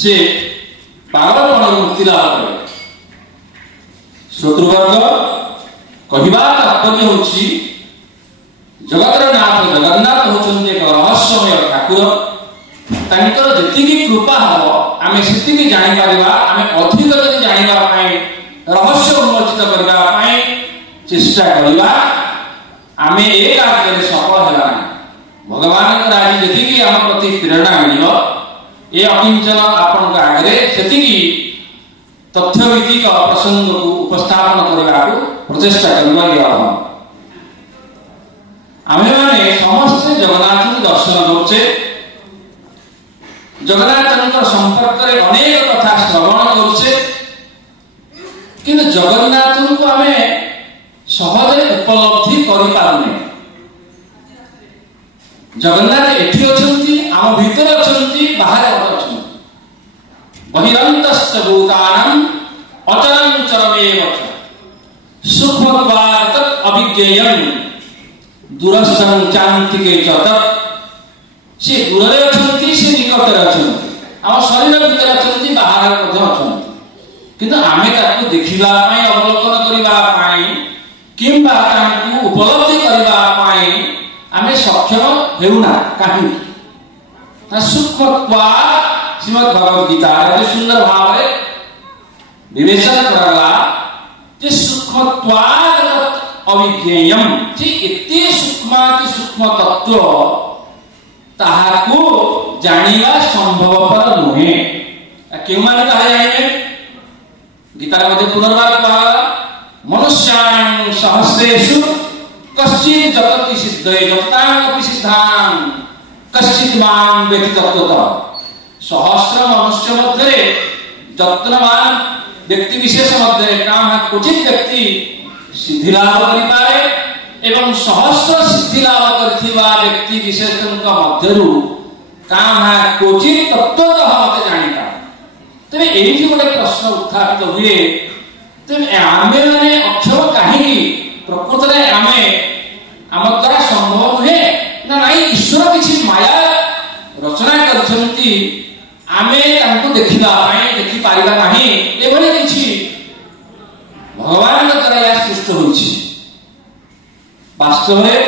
से पागलपण मुक्ति लाभ करे। श्रोतृवर्ग कहवा तात्पर्य होछि जगतर नाथ जगन्नाथ होचंती एक रहस्यमय ठाकुर तांकर जतिकी कृपा हबो आमे सेतिकी जानि परिबा आमे अधिक जदि जानिबा पई रहस्य उन्मोचित करबा पई चेष्टा करबा आमे ए कार्य सफल होला भगवान आज जतिकी हम प्रति प्रेरणा मिलिबो ए अकिंचन आपन आगे सेतिकी तथ्यभित्तिक प्रसंग को उपस्थापन करबा को प्रचेष्टा करबा के आमे माने समस्त जगन्नाथ को दर्शन करछे जगन्नाथ संपर्क में अनेक कथा श्रवण करछे किंतु जगन्नाथ को आमे सहज उपलब्धि करि पारुने जगन्नाथ एठी अछंती आम भीतर अछंती बाहर अछंती बहिरंतश्च भूतानां अचरं चरमेव सूक्ष्मत्वात् अविज्ञेयं दूरस्थं चान्तिके च तत् से दूर अछंती से निकट अछंती आम शरीर भीतर अछंती बाहर मध्य अछंती किंतु आमे ताकू देखिबा पई अवलोकन करिबा पई किंबा ताकू उपलब्धि करिबा पई आमे सक्षम हेउना काहे ता सूक्ष्मत्वात् श्रीमद् भगवद गीता अति सुंदर भाव में विवेचन करला जे सूक्ष्मत्वात् अविज्ञेयम जे इति सूक्ष्म तत्व ताहाको जानिबा संभवपर नुहे क्यों माने कहा जाए गीता मध्ये पुनर्वार कहा मनुष्यां सहस्रेषु कश्चित् जगति सिद्धये जगतांपि सिद्धां कश्चित् मां वेति तत्त्वतः सहस्र मनुष्य मध्य जत्नवान व्यक्ति विशेष मध्य काम क्वचित व्यक्ति सिद्धि लाभ करि पारे एवं सहस्र सिद्धि लाभ करथिबा व्यक्ति विशेष मध्यरु काम क्वचित तत्वतः मते जानि पारे तबे एठी गोटे प्रश्न उत्थापित हुए तबे आमे माने अक्षर काहे प्रकृत रे आमे आम द्वारा संभव हुए ना नहीं ईश्वर किछि माया रचना करछंती आमे तांको देखिबा पई देखि पारिबा नाही एभली किछि भगवान द्वारा या सृष्टि होछि वास्तव में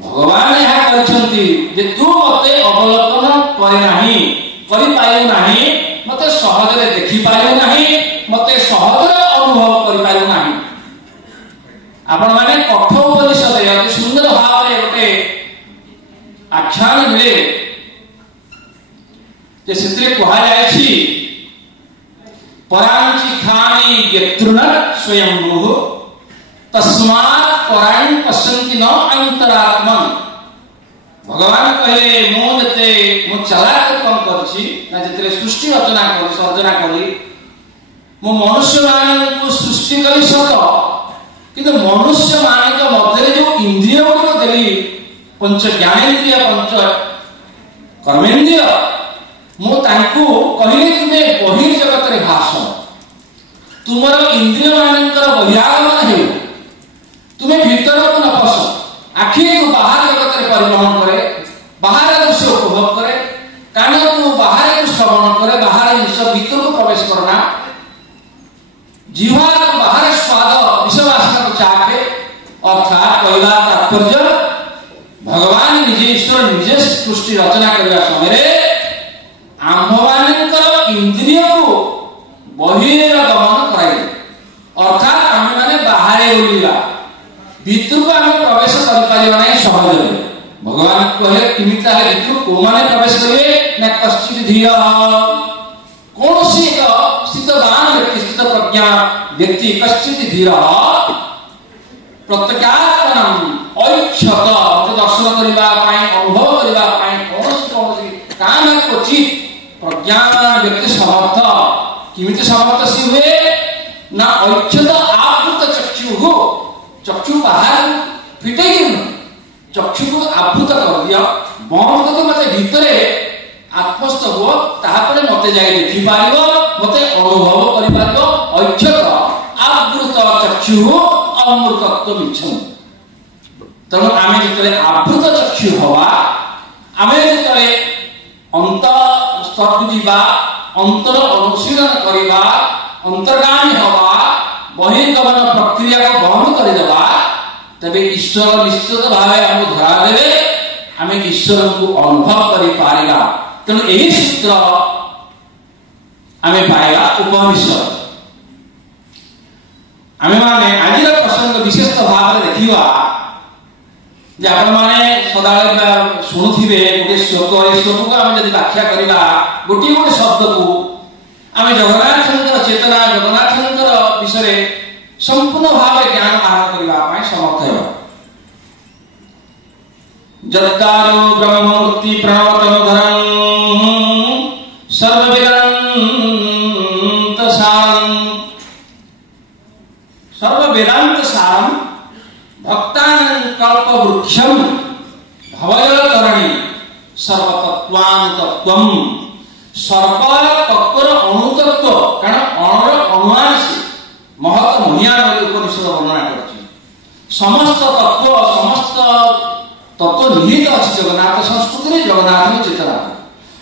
भगवान यह करछंती जे तू मते अवलोकन करे नाही करि पाइयो नाही मते सहज रे देखि पाइयो नाही मते सहज रे अनुभव करि पाइयो नाही आपण माने कठोपनिषद अति सुंदर भाव रे गोटे आख्यान मिले जे सेतरे कहा जाय छी परांचि खानी यत्रुन स्वयंभू तस्मात् परां पश्यन्ति न अंतरात्मन भगवान कहे मो जते मो चलाक कम करछि ना जते सृष्टि रचना करी सर्जना करी मो मनुष्य मान को सृष्टि करी सत किंतु मनुष्य मान के मध्य जो इंद्रिय को देली पंच ज्ञानेन्द्रिय पंच कर्मेन्द्रिय मो तांको कहिले तुमे बहिर्जगत रे भाष तुमर इंद्रिय मानकर बहिरागमन हे तुमे भीतर को न पस आखि को बाहर जगत रे परिभ्रमण करे बाहर दृश्य उपभोग करे कान को बाहर को श्रवण करे बाहर जिनिस भीतर को प्रवेश करना जीवा को बाहर स्वाद विषय वासना को चाखे अर्थात कहला तात्पर्य भगवान निजे ईश्वर निजे सृष्टि रचना करबा समय रे आम्भवानंकर इंद्रिय को बहिर गमन कराई अर्थात आम माने बाहर बुलिबा भीतर को आम प्रवेश कर पारिबा नाही सहज भगवान कहे किमिता है भीतर को माने प्रवेश करिवे ना कश्चित धीर कौन सी स्थितवान व्यक्ति स्थित प्रज्ञा व्यक्ति कश्चित धीर प्रत्यगात्मनम ऐच्छत दर्शन करबा पई अनुभव करबा पई कौन काम क्वचित प्रज्ञान व्यक्ति समर्थ किमित समर्थ सी हुए ना ऐच्छत आवृत चक्षु चक्षु बाहर फिटे चक्षु को आवृत कर दिया बंद करके मते भीतरे आत्मस्थ हो तापर मते जाय देखि पारिबो मते अनुभव करि पारिबो ऐच्छत आवृत चक्षु अमृतत्व मिछन तनो आमे जतले आवृत चक्षु हवा आमे जतले अंत स्तर दिबा अंतर अनुशीलन करिबा अंतर्गामी हवा बहिर्गमन प्रक्रिया को बंद कर देबा तबे ईश्वर निश्चित भाव हमको धरा देवे आम ईश्वर को अनुभव कर पारिबा। तेणु यही सूत्र आम पाइबा उपनिषद। आम माने आज प्रसंग विशेष भाव में देखा जे आपण माने सदा शुणुथिबे गोटे श्लोक ए श्लोक को आम जदि व्याख्या करबा गोटे गोटे शब्द को आम जगन्नाथंकर चेतना जगन्नाथंकर विषय संपूर्ण भाव ज्ञान आहार करबा समर्थ हेबा। जद्दारो ब्रह्ममूर्ति प्रणवतनुधरं सर्ववेदांत सारम भक्तान कल्प वृक्षम भवयतरणी सर्वतत्वानुतत्वम सर्व तत्वर अणुतत्व कारण अणुर अणुआन से महत महियान उपनिषद वर्णना करछि। समस्त तत्व समस्त तत्व निहित अछि जगन्नाथ संस्कृति रे जगन्नाथ चेतना।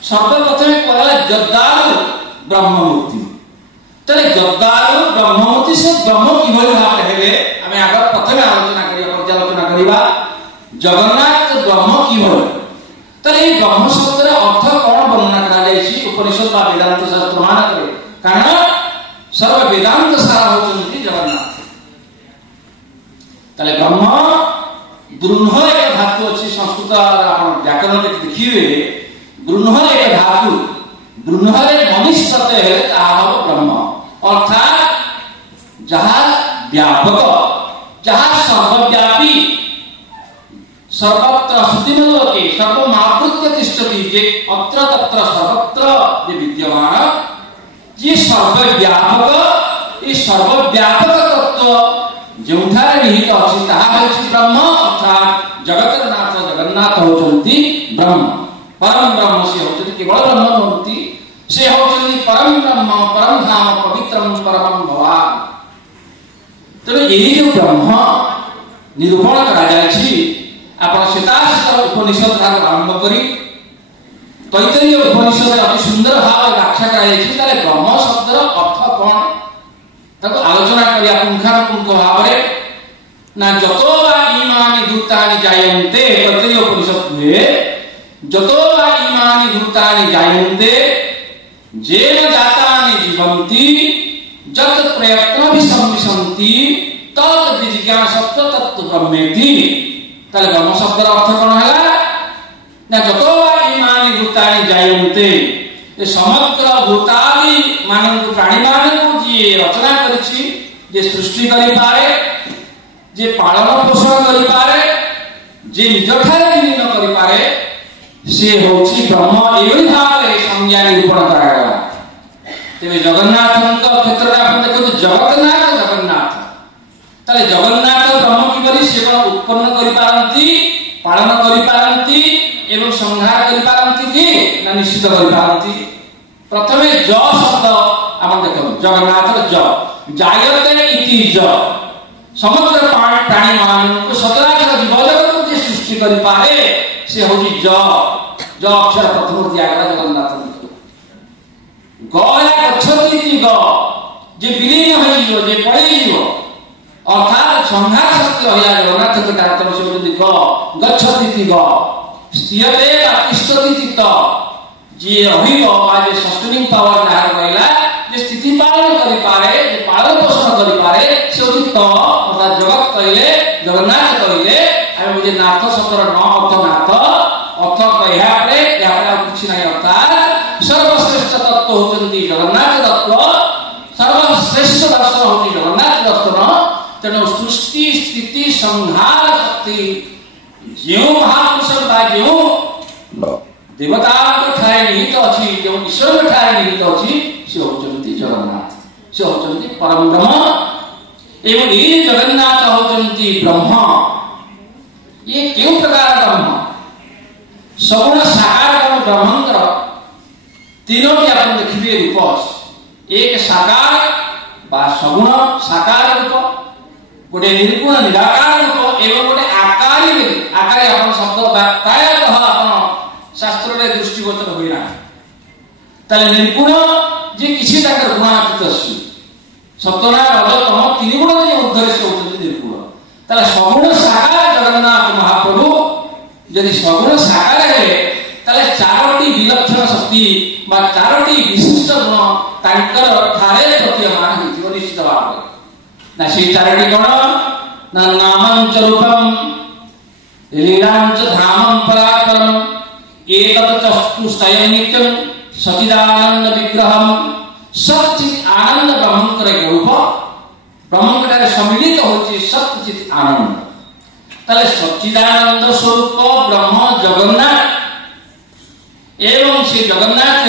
सर्वप्रथम कहला जद्दार ब्रह्ममूर्ति। तले जद्दार ब्रह्ममूर्ति से ब्रह्म किभଳି भाव हेले आमे आगर प्रथम आलोचना करिया पर्यालोचना करिबा जगन्नाथ ब्रह्म किभଳି। तले ब्रह्म शब्दर अर्थ कोन वर्णना करा जायछि उपनिषद बा वेदांत शास्त्र मान करे कारण सर्व वेदांत सार होचंती जगन्नाथ। तले ब्रह्म ब्रूह एक धातु अछि संस्कृत आपण व्याकरण में देखिबे ब्रूह एक धातु ब्रूह रे मनुष्यते है ताहा ब्रह्म अर्थात जहा व्यापक जहा सर्वव्यापी सर्वत्र सुतिमलोके सर्वमावृत्य तिष्ठति जे अत्र तत्र सर्वत्र जे विद्यमान जे सर्वव्यापक ये सर्वव्यापक तत्व जोठारे निहित अछि ताहा होछि ब्रह्म अर्थात जगतनाथ जगन्नाथ होचंती ब्रह्म। परम ब्रह्म से होचंती केवल ब्रह्म होती से होचंती परम ब्रह्म परम धाम पवित्रम परमं भवान। तो यही जो ब्रह्म निरूपण करा जायछि आपण सीतास्तर उपनिषद आरंभ करी तैतरीय उपनिषद अति सुंदर भाव व्याख्या करा जायछि ताले ब्रह्म शब्दर अर्थ कोन ताको आलोचना करिया पुंखानुपुंख भाव रे ना जतो वा इमानि भूतानि जायन्ते तैतरीय उपनिषद हुए जतो वा इमानि भूतानि जायन्ते जेन जातानि जीवन्ति जत प्रयत्न विसंविशन्ति तत् जिज्ञासत्व तत्व ब्रह्मेति। ताले ब्रह्म शब्दर अर्थ कोन हला ना जतो वा इमानि भूतानि जायन्ते ए समग्र भूतादि मानव प्राणी मानव जी रचना करछि जे सृष्टि करि पारे जे पालन पोषण करि पारे जे निज ठारे विलीन करि पारे से होछि ब्रह्म। एवं भावे संज्ञा निरूपण करागला। तेबे जगन्नाथଙ୍କ क्षेत्र आपण देखो जगन्नाथ जगन्नाथ ताले जगन्नाथ ब्रह्म किबरि से उत्पन्न करि पारंती पालन करि पारंती एवं संहार करि पारंती कि ना निश्चित करि पारंती। प्रथमे ज शब्द आपण देखो जगन्नाथ ज जायते इति ज समग्र प्राणी मानव को सचराचर जीव जगत को जे सृष्टि करि पारे से होची ज अक्षर प्रथम दिया गला जगन्नाथ गया गच्छति इति ग जे विलीन होई जो जे पड़ी जो अर्थात संहार शक्ति होया जगन्नाथ के कार्य से होती ग गच्छति इति ग स्थियते तिष्ठति इति त जे रहिबो बा जे सस्टेनिंग पावर नार कहला जे स्थिति पालन करि पारे जे पालन पोषण करि पारे से होती त अर्थात जगत कहले जगन्नाथ कहले आ मुझे नाथ शब्दर न अर्थ नाथ अर्थ कहया पे या कुछ नहीं अर्थात सर्वश्रेष्ठ तत्व होचंती जगन्नाथ तत्व सर्वश्रेष्ठ दर्शन होती जगन्नाथ दर्शन। तेणु सृष्टि स्थिति संहार शक्ति जो महापुरुष बा जो देवता ठारे निहित अछि जो ईश्वर ठारे निहित अछि से होचंती जगन्नाथ से होचंती परम ब्रह्म। एवं ये जगन्नाथ होचंती ब्रह्म। ये क्यों प्रकार ब्रह्म सगुण साकार ब्रह्मंकर तीनोटी आपण देखिबे रूप एक साकार बा सगुण साकार रूप गोटे निर्गुण निराकार रूप एवं गोटे आकारी आकारी आपण शब्द प्रायतः आपण शास्त्र रे दृष्टिगोचर होइना ताले निर्गुण जे किछि ताकर गुणातीत अछि सत्वना रज तम तीन गुण जे उद्धर से होते निर्गुण ताले सगुण यदि सगुण साकार है ताले चारोटी विलक्षण शक्ति बा चारोटी विशिष्ट गुण तांकर थारे प्रतीयमान होइथिबो निश्चित भाव ना से चारोटी कोन ना नामं च रूपम लीलां च धामं परापरम एकत चतुष्टय नित्यं सच्चिदानंद विग्रहम सच्चित आनंद ब्रह्मंकर रूप ब्रह्मंकर सम्मिलित होछि सच्चित आनंद ताले सच्चिदानंद स्वरूप ब्रह्म जगन्नाथ एवं से जगन्नाथ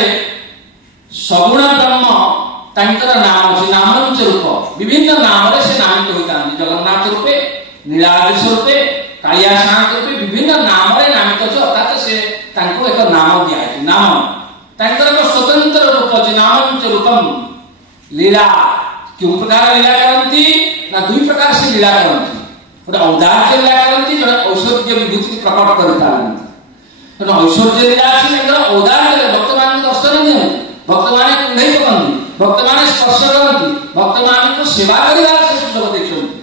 सगुण ब्रह्म तांकर नाम अछि नामंच रूप विभिन्न नाम रे से नामित होइतांती जगन्नाथ रूपे नीलाद्रि रूपे कालिया शांत रूपे विभिन्न नाम रे नामित अछि अर्थात से तांको एक नाम दिया अछि नाम तांकर एक स्वतंत्र रूप अछि नामंच रूपम लीला क्यों प्रकार लीला करंती ना दुई प्रकार से लीला करंती गोटे औदार्य लीला करंती जड़े ऐश्वर्य विभूति प्रकट करतारंती तो ऐश्वर्य लीला अछि ना औदार्य भक्त मान दर्शन दियो भक्त मान कुंडई पकंती भक्त मान स्पर्श करंती भक्त मान को सेवा करिवा से सुযোগ देखछंती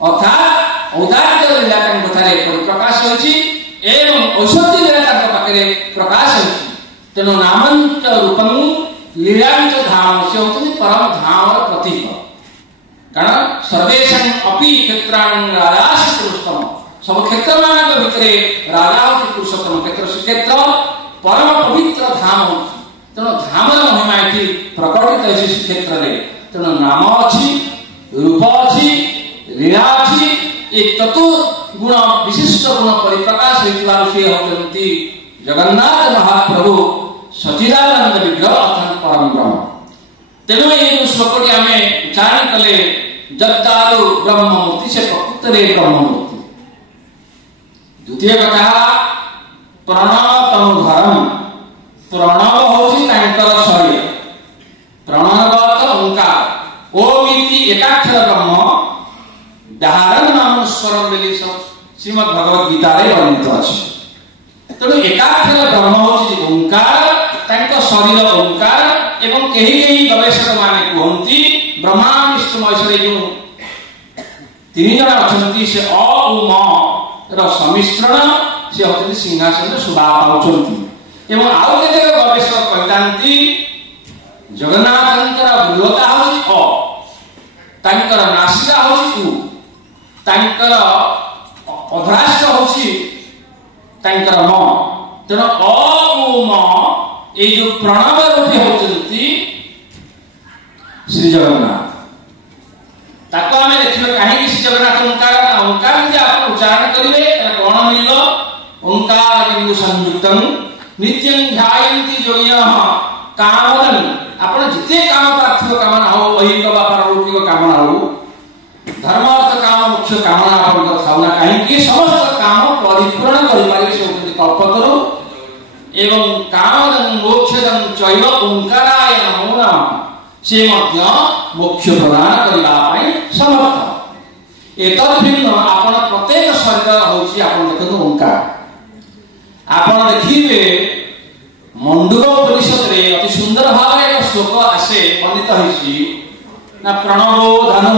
अर्थात औदार्य लीला कान कथारे प्रकाश होछि एवं ऐश्वर्य लीला कान पाखरे प्रकाश होछि तेनो नामंच रूपम लीलांच धाम से होछि परम धाम प्रतीक कारण सर्वेशं अपि क्षेत्राणि राजासि पुरुषोत्तम सब क्षेत्र मान भितरे राजा होछि पुरुषोत्तम क्षेत्र परम पवित्र धाम होछि तेनो धामर महिमा एठी प्रकटित होछि क्षेत्र रे तेनो नाम अछि रूप अछि लीला अछि एक चतुर्गुण विशिष्ट गुण परिप्रकाश होइबार से होतंती जगन्नाथ महाप्रभु सच्चिदानंद विग्रह अर्थात परम ब्रह्म तेणु ये श्लोकटी आम उच्चारण कले जद्दारु ब्रह्म मूर्ति से प्रकृतरे ब्रह्म मूर्ति द्वितीय कथा प्रणव तनुधरम प्रणव होछि तांकर शरीर प्रणव अर्थ ओंकार ओम इति एकाक्षर ब्रह्म धारण नाम स्वरम बेली श्रीमद् भगवत गीता रे वर्णित अछि तेणु एकाक्षर ब्रह्म होछि ओंकार तांको शरीर ओंकार एवं केही केही गवेषक माने कहंती ब्रह्मा विष्णु महेश्वर जो तीन जन अछंती से अ उ म र समिश्रण से होती सिंहासन रे शोभा पाउछंती एवं आउ केते गवेषक कहतांती जगन्नाथंकर बृहता होछि अ तांकर नासिका होछि उ तांकर अधराष्ट्र होछि तांकर म तेणु अ उ म ये जो प्रणव रूपी होती श्री जगन्नाथ ताको आमे देखिबे काहे श्री जगन्नाथ ओंकार ओंकार जे आप उच्चारण करिवे ताला कोन मिललो ओंकार बिंदु संयुक्तम नित्यं ध्यायन्ति योगिनः कामदं आपण जिते काम पार्थिव कामना हो वही का परलौकिक कामना हो धर्म अर्थ काम मुख्य कामना आपण को थाउना काहे कि समस्त काम परिपूर्ण करि पारे से कल्पतरु एवं कामदं मोक्षदं चैव ओंकाराय नमो नमः से मध्य मोक्ष प्रदान करिबा पई समर्थ एतद भिन्न आपण प्रत्येक शरीर होछि आपण देखु ओंकार आपण देखिबे मंडूक उपनिषद रे अति सुंदर भाव एक श्लोक आसे वर्णित होइछि ना प्रणवो धनु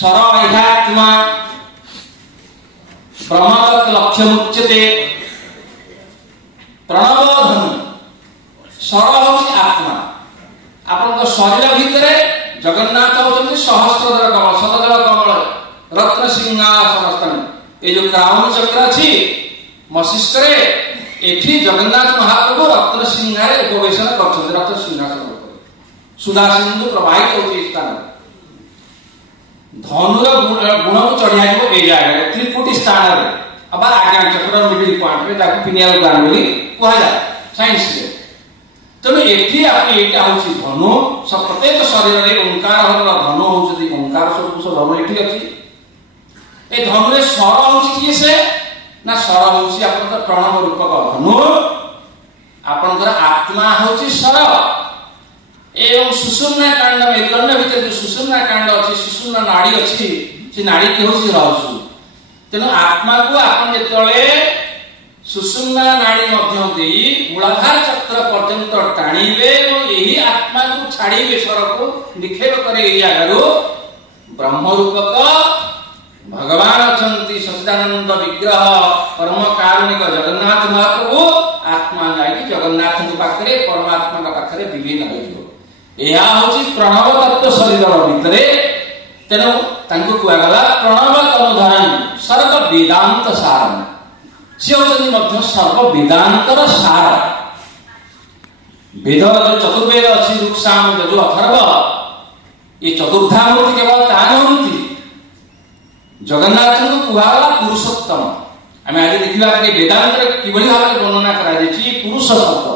सर एकात्मा ब्रह्मतत् लक्ष्यमुच्यते प्रणव धनु सर होछि आत्मा आपण शरीर भितर जगन्नाथ होଛନ୍ତି सहस्रधर कमल शतदल कमल रत्न सिंहासन ए जो क्राउन चक्र अछि मस्तिष्क रे एठी जगन्नाथ महाप्रभु रत्न सिंहारे उपवेशन करछथि रत्न सिंहासन ऊपर सुधा सिंधु प्रवाहित होछि स्थान धनुर गुण को चढ़िया को ए जाय त्रिपुटी स्थान रे अब आज्ञा चक्र मिडिल पॉइंट में ताकू पिनियल ग्रांड बोली कहा जाय साइंस रे तेणु एठी आपने एटा होछि धनु सब प्रत्येक शरीर रे ओंकार होल धनु होछि ओंकार स्वरूप धनु एठी अछि ए धनु रे स्वर होछि कि से ना स्वर होछि आपन प्रणव रूपक धनु आपन आत्मा होछि स्वर एवं सुषुम्ना कांड में दंड भीतर जो सुषुम्ना कांड अछि सुषुम्ना नाड़ी अछि से नाड़ी के होछि रहसु तेणु आत्मा को आपन जेतले सुषुम्ना नाड़ी मध्य देई मूलाधार चक्र पर्यंत टाणीबे और यही आत्मा को छाड़ीबे स्वर को निक्षेप करे एई जागारो ब्रह्म रूपक भगवान अछंती सच्चिदानंद विग्रह परम कारुणिक जगन्नाथ महाप्रभु आत्मा जाई जगन्नाथ के पाखरे परमात्मा के पाखरे विलीन होइयो। एहा होची प्रणव तत्व शरीर भितरे। तेणु तांको कुआगला प्रणव तनुधारण सर्व वेदांत सार। से होचनी मध्य सर्व वेदांतर सार। वेद जो चतुर्वेद अच्छी ऋक् साम यजु अथर्व ये चतुर्धामूर्ति केवल तानूर्ति जगन्नाथ को कुआला पुरुषोत्तम। आम आज देखा वेदांत किभली भाव वर्णना कर पुरुष शब्द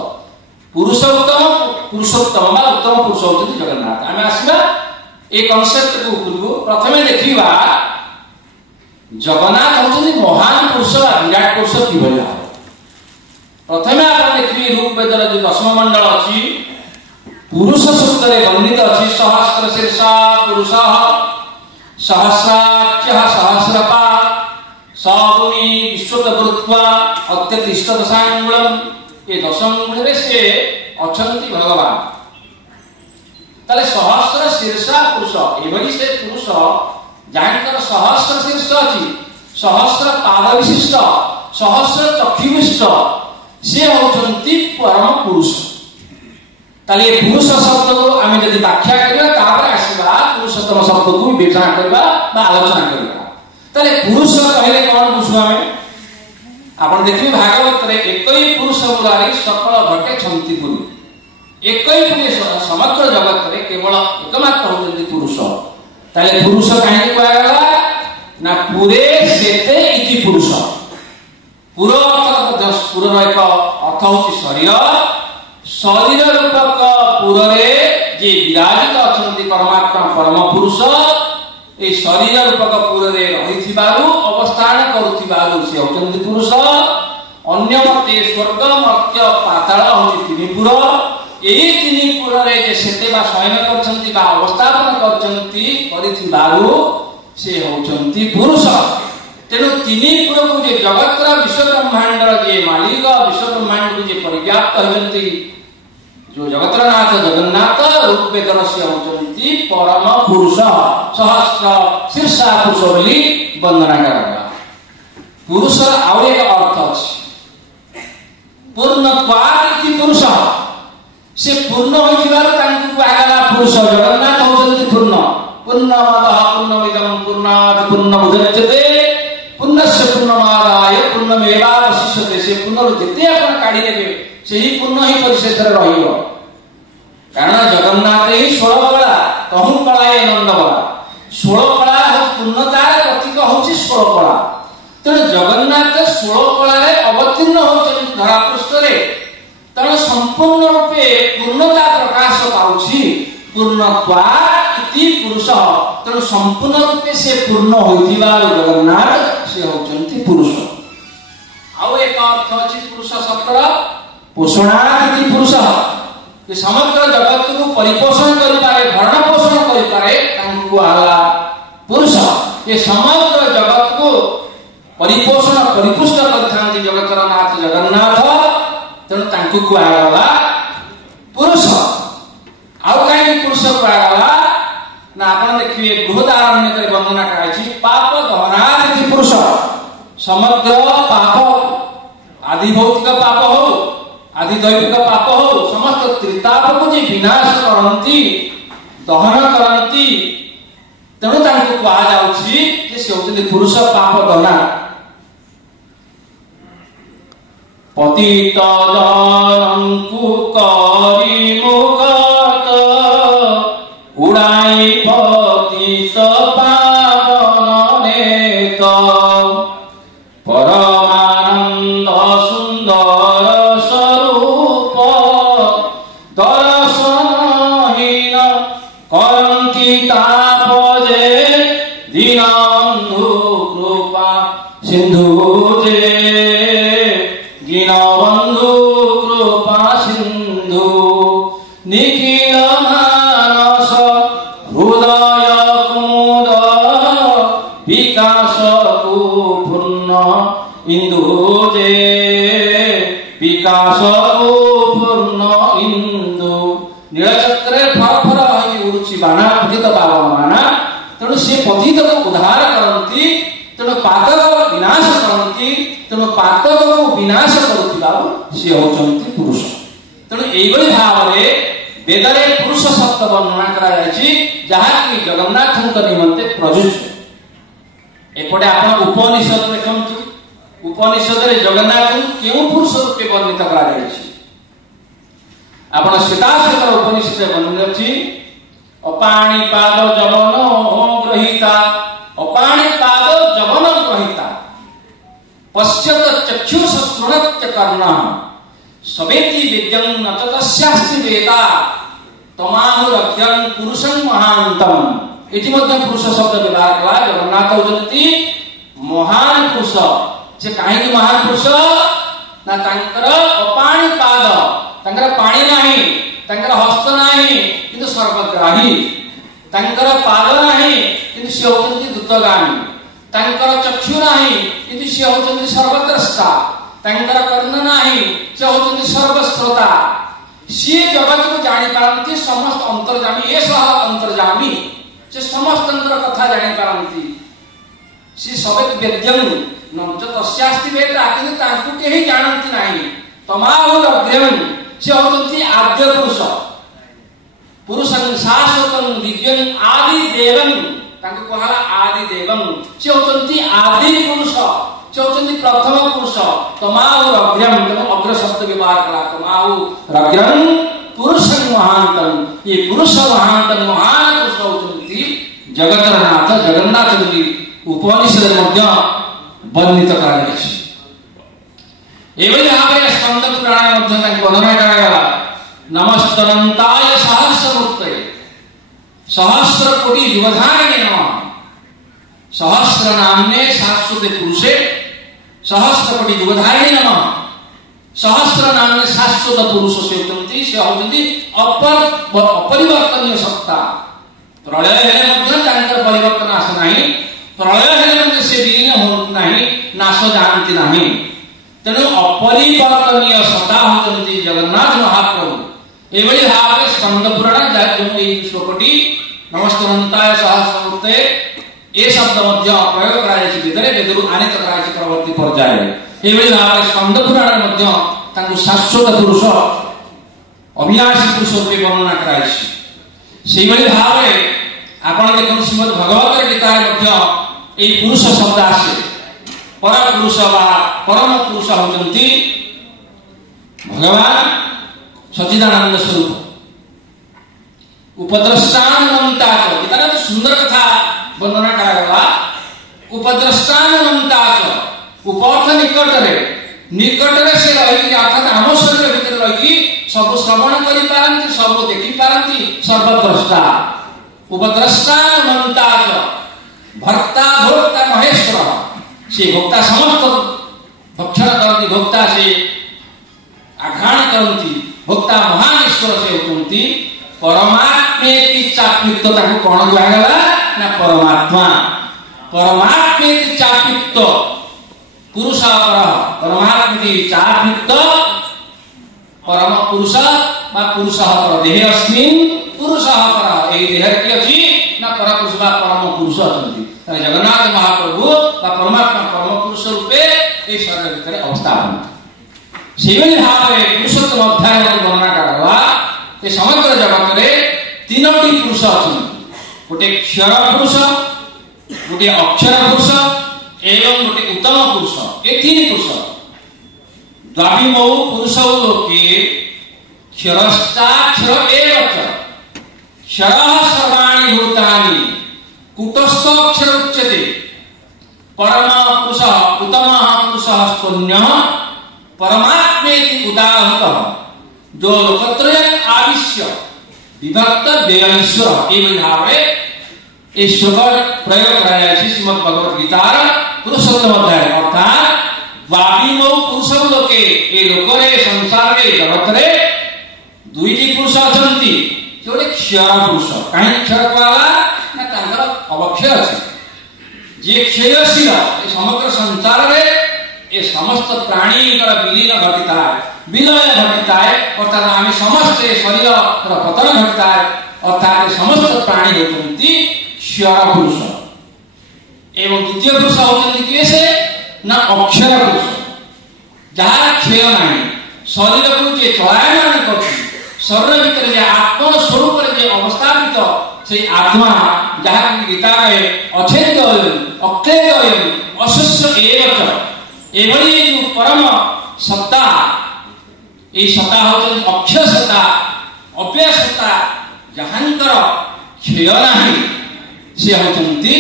पुरुषोत्तम पुरुषोत्तम उत्तम पुरुष होती जगन्नाथ। आम आसवा ये कनसेप्ट को प्रथम देखा जगन्नाथ होती महान पुरुष विराट पुरुष किभली भाव। प्रथम आप देखिए ऋग्वेदर जो दशम मंडल अच्छी पुरुष सूत्र वर्णित अच्छी सहस्र शीर्षा पुरुष सहस्राक्ष सहस्रपा सभूमि विश्वतवृत्वा अत्यतिष्ठ दशांगुलम। ये दशांगुल से अछंती भगवान ताले सहस्र शीर्षा पुरुष एभली से पुरुष जानकर सहस्र शीर्ष अच्छी सहस्र पाद विशिष्ट सहस्र चक्षु विशिष्ट से होचंती परम पुरुष। ताले पुरुष शब्द को आम जब व्याख्या करबा आसवा पुरुषोत्तम शब्द को विवेचना करबा बा आलोचना करबा। ताले पुरुष कहले कौन बुझु आमे आपण देखिए भागवत रे एकई पुरुष मुरारी सकल घटे छंती पुरी। एकई पुरुष समग्र जगत रे केवल एकमात्र होचंती पुरुष। ताले पुरुष काहे कहला ना पुरे सेते इति पुरुष। पुर पुरर एक अर्थ हूँ शरीर शरीर रूपक पुरे जे विराजित अच्छा परमात्मा परम पुरुष ये शरीर रूपक पुरे रही अवस्थान करुथिबारु से होचंती पुरुष। अन्य मते स्वर्ग मर्त्य पाताल होची तीन पुर। एई तीन पुरे जे सेते बा शयन करछंती बा अवस्थापन करछंती करिथिबारु से होचंती पुरुष। तेणु तीन पुर को जे जगत विश्व ब्रह्मांड जे मालिक विश्व ब्रह्मांड को जे परिव्याप्त होती जो जगतनाथ जगन्नाथ ऋग्वेदर से होती परम पुरुष सहस्र शीर्षा पुरुष बोली वंदना करा। पुरुष आउ एक अर्थ अच्छी पूर्णत्वादि पुरुष से पूर्ण होगला पुरुष जगन्नाथ होती पूर्ण पूर्णमदः पूर्णमिदं पूर्णात् पूर्णमुदच्यते पुण्यस्य पूर्णमादाय पूर्णमेवावशिष्यते। से पुण्य जिते आप काढ़ी देवे से ही पुण्य ही परिशेष रहियो। कारण जगन्नाथ ही 16 कला कहूँ कलाए नंद कला 16 कला पूर्णतार प्रतीक हूँ 16 कला। तेणु जगन्नाथ 16 कलारे अवतीर्ण होती धरापृष्ठ तेणु संपूर्ण रूपे पूर्णता प्रकाश पाऊँची पूर्णत्वा पुरुष। तेणु संपूर्ण रूपे से पूर्ण होइथिबा जगन्नाथ से होचंती पुरुष। आउ एक अर्थ अछि पुरुष शब्दर पोषणादि पुरुष ये समग्र जगत को परिपोषण करि पारे भरण पोषण करि पारे तांको आला पुरुष। ये समग्र जगत को परिपोषण परिपुष्ट करथांती जगतर नाथ जगन्नाथ। तेणु तांको को आला पुरुष। आउ काई पुरुष को आला ना आपण देखिए बृहदारण्य कर वर्णना कराई पाप दहनादि पुरुष। समग्र पाप आदि भौतिक पाप हो आदि दैविक पाप हो समस्त त्रिताप को जे विनाश करंती दहन करंती। तेणु तांको कहा जाउछि जे से होते पुरुष पाप दहना। पतित जनंकु करि मुक्त उड़ाई पतित पावन नेत परमानंद सुंदर स्वरूप दर्शनहीन करंती ताप जे दीनबंधु कृपा सिंधु जे दीनबंधु कृपा सिंधु निखिल मानस हृदय कुमुद विकास पूर्ण इंदु जे विकास पूर्ण इंदु नीलचक्रे फरफर होई उड़ुची बाणा पतित पावन बाणा। तेणु से पतित को उद्धार करती। तेणु पातक पातक को विनाश करुवा सी होचंती पुरुष। तेणु एइबली भावरे वेदरे पुरुष शब्द वर्णना करा जायछि जहाँकि जगन्नाथ निमंते प्रयुज्य। एपटे आपण उपनिषद देखंतु, उपनिषद रे जगन्नाथ केउ पुरुष रूपे वर्णित करा जायछि। आपण श्वेताश्वतर उपनिषद वर्णन अछि अपाणि पाद जवन ग्रहीता, अपाणि पाद जवन ग्रहीता पश्यत चक्षुष शृणत्य कर्णः सवेति विद्यं न च तस्यास्ति वेदा तमाहुरज्ञं पुरुषं महान्तम्। एटी मध्ये पुरुष शब्द व्यवहार कला। जगन्नाथ होचंती महान पुरुष। से काहेकि महान पुरुष ना तांकर अपाणि पाद, तांकर पाणी नाही, तांकर हस्त नाही किंतु सर्वग्राही, तांकर पाद नाही किंतु से होचंती द्रुतगामी, तांकर चक्षु नाही किंतु से होचंती सर्वद्रष्टा, तांकर कर्ण नाही से होचंती सर्वश्रोता। सी जगत को जानी पारंती समस्त अंतर्जामी, ये सह अंतर्जामी, से समस्त अंतर कथा जानी पारंती। सी सवेत वेद्यं न च तस्यास्ति वेदा, किंतु तांकु केही जानंती नाही। तमाहुर अग्र्यं से होचंती आद्य पुरुष, पुरुषं शाश्वतं दिव्यं आदि देवं, तांकु कहला आदि देवं, से होचंती आदि पुरुष, से होचंती प्रथम पुरुष। तमाहुर अग्र्यं, तेणु अग्र शब्द व्यवहार कला। तमाहुर अग्र्यं पुरुषं महान्तम्, ये पुरुष महान्तम् महान पुरुष होचंती जगतर नाथ जगन्नाथ जी उपनिषद मध्य वर्णित करा जायछि। एवं भावे स्कंद पुराण मध्य तांको वर्णना करागला। नमस्तनंताय सहस्रमूर्तये सहस्र कोटि युवधारिणे नमः। सहस्र नाम्ने शाश्वते पुरुषे सहस्र कोटि युवधारिणे नमः। सहस्र नाम्ने शाश्वत पुरुष से होचंती, से होचंती अपरिवर्तनीय सत्ता। प्रलय हेले मध्य तांकर परिवर्तन आसे नाही, प्रलय हेले मध्य से विलीन होत नाही, नाश जानती नाही। तेणु अपरिवर्तनीय सत्ता होचंती जगन्नाथ महाप्रभु। एवली भावे स्कंद पुराण जो श्लोकटी नमस्तनंताय सहस्रमूर्ते ए शब्द मध्य प्रयोग करा जायछि। वेदरे वेदरु आनीत करा जायछि परवर्ती पर्याय। एवली भावे स्कंद पुराण मध्य तांकु शाश्वत पुरुष अविनाशी पुरुष रूपे वर्णना करा जायछि। सेइवली भावे आपण देखन श्रीमद् भगवत गीता मध्य ए पुरुष शब्द आसे। परम पुरुष बा परम पुरुष होचंती भगवान सच्चिदानंद स्वरूप। उपद्रष्टानमंता, इतना तो सुंदर कथा वर्णना करागला। उपद्रष्टानमंता, उपर्थ निकटरे, निकटरे से रही अर्थात आम शरीर भितर रही सब श्रवण करि पारंती, सब देखि पारंती, सर्वद्रष्टा। उपद्रष्टानमंता भक्ता भोक्ता महेश्वर, से भोक्ता समस्त भक्षण करती, भोक्ता से आघाण करती, भोक्ता महान ईश्वर से होचंती परमात्मेति चाप्युक्त। ताको कोन कहला ना परमात्मा। परमात्मेति चाप्युक्त पुरुष पर, परमात्मेति चाप्युक्त परम पुरुष बा पुरुष पर देह अस्मिन् पुरुष पर। एई देह की अछि ना परपुरुष बा परम पुरुष अछंती। जगन्नाथ महाप्रभु बा परमात्मा परम पुरुष रूपे ए शरीर भितर अवस्थापन। सेवली भावे पुरुषोत्तम अध्याय वर्णना करागला। ए समग्र जगत रे तीनोटी पुरुष अछंती। गोटे क्षर पुरुष, गोटे अक्षर पुरुष एवं गोटे उत्तम पुरुष। ए तीन पुरुष द्वाविमौ पुरुषौ लोके क्षरश्चाक्षर एव च। क्षरः सर्वाणि भूतानि कुटस्थ अक्षर उच्यते। परम पुरुषः उत्तमः पुरुषः स्तुन्यः परमात्मेति उदाहृतः जो लोकत्रयं आविश्य विभक्त व्ययमीश्वर। एवं भावे ए श्लोक प्रयोग करा जायछि श्रीमद् भगवत गीतार पुरुषोत्तम अध्याय। अर्थात द्वाविमौ पुरुषौ लोके, ए लोकरे संसार रे जगत रे दुईटी पुरुष अछंती। जोटे क्षर पुरुष, काहे क्षर कहला ना तांकर अवक्षय अछि। जे क्षयशील ए समग्र संसार रे ए समस्त प्राणी विलीन घटिता है, विलय घटिता है। अर्थात आम समस्त शरीर पतन घटिता है। अर्थात समस्त प्राणी होती क्षर पुरुष। एवं द्वितीय पुरुष होती किए से ना अक्षर पुरुष। जहाँ क्षय ना शरीर को जे चलायमान कर शरीर भीतर जे आत्म स्वरूप जे अवस्थापित से आत्मा जहाँ गीता अछेद अक्षेद अशस्य एवं जो परम सत्ता ये सत्ता होती अक्षय सत्ता अव्यय सत्ता जहाँकर क्षय नहीं सी होती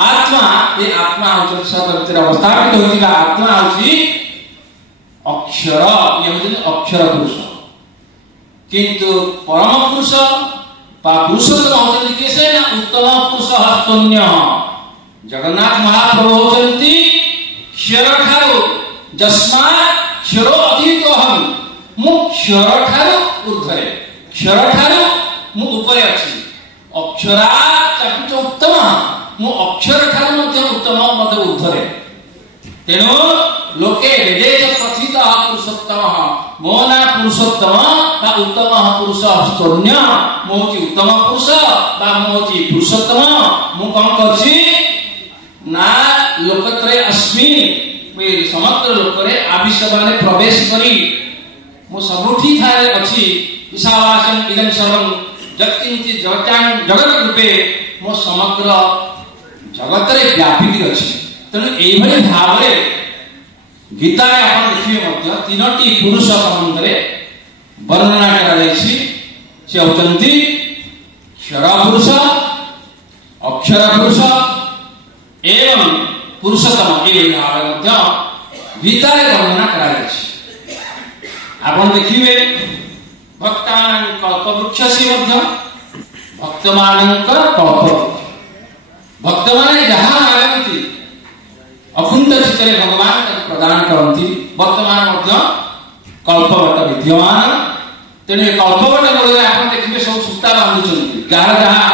आत्मा। ये आत्मा होती सत अवस्थापित होती आत्मा होती अक्षर ये होती अक्षर पुरुष किंतु परम पुरुष पुरुषोत्तम होती कैसे ना उत्तम पुरुष हस्तन्य जगन्नाथ महाप्रभु होती क्षर ठारू जस्मा क्षरो अतीत अहम मु क्षर ठारू ऊर्ध्वे क्षर ठारू मु ऊपर अछि अक्षरा चाकुच उत्तम मु अक्षर ठारू मध्ये उत्तम मध्ये ऊर्ध्वे तेणु लोके वेदेश प्रथित पुरुषोत्तम मो ना पुरुषोत्तम बा उत्तम पुरुष हस्तन्य मोची उत्तम पुरुष बा मोची पुरुषोत्तम मु कौन करछि ना लोकत्रे अस्मि समग्र लोकरे आविष्यमाने प्रवेश करी मु सबुठी थारे अछि ईशावासं इदं सर्वं जगत्किंचित् जगत रूपे मो समग्र जगतरे व्यापित अछि। तेणु एभली भावरे गीता आपण देखिबे मध्य तीनोटी पुरुष संबंधरे वर्णना करा जायछि। से होचंती क्षर पुरुष अक्षर पुरुष एवं पुरुषोत्तम ये भाव मध्य गीता वर्णना करा जायछि। आपण देखिबे भक्तानां कल्पवृक्ष से मध्य भक्तमानंकर कल्पवृक्ष भक्त माने जहां आगंती अकुंठ चित्रे भगवान प्रदान करती वर्तमान मध्य कल्पवट विद्यमान। तेणु कल्पवट बोले आप देखिए सब सूता बांधुंट जार जहाँ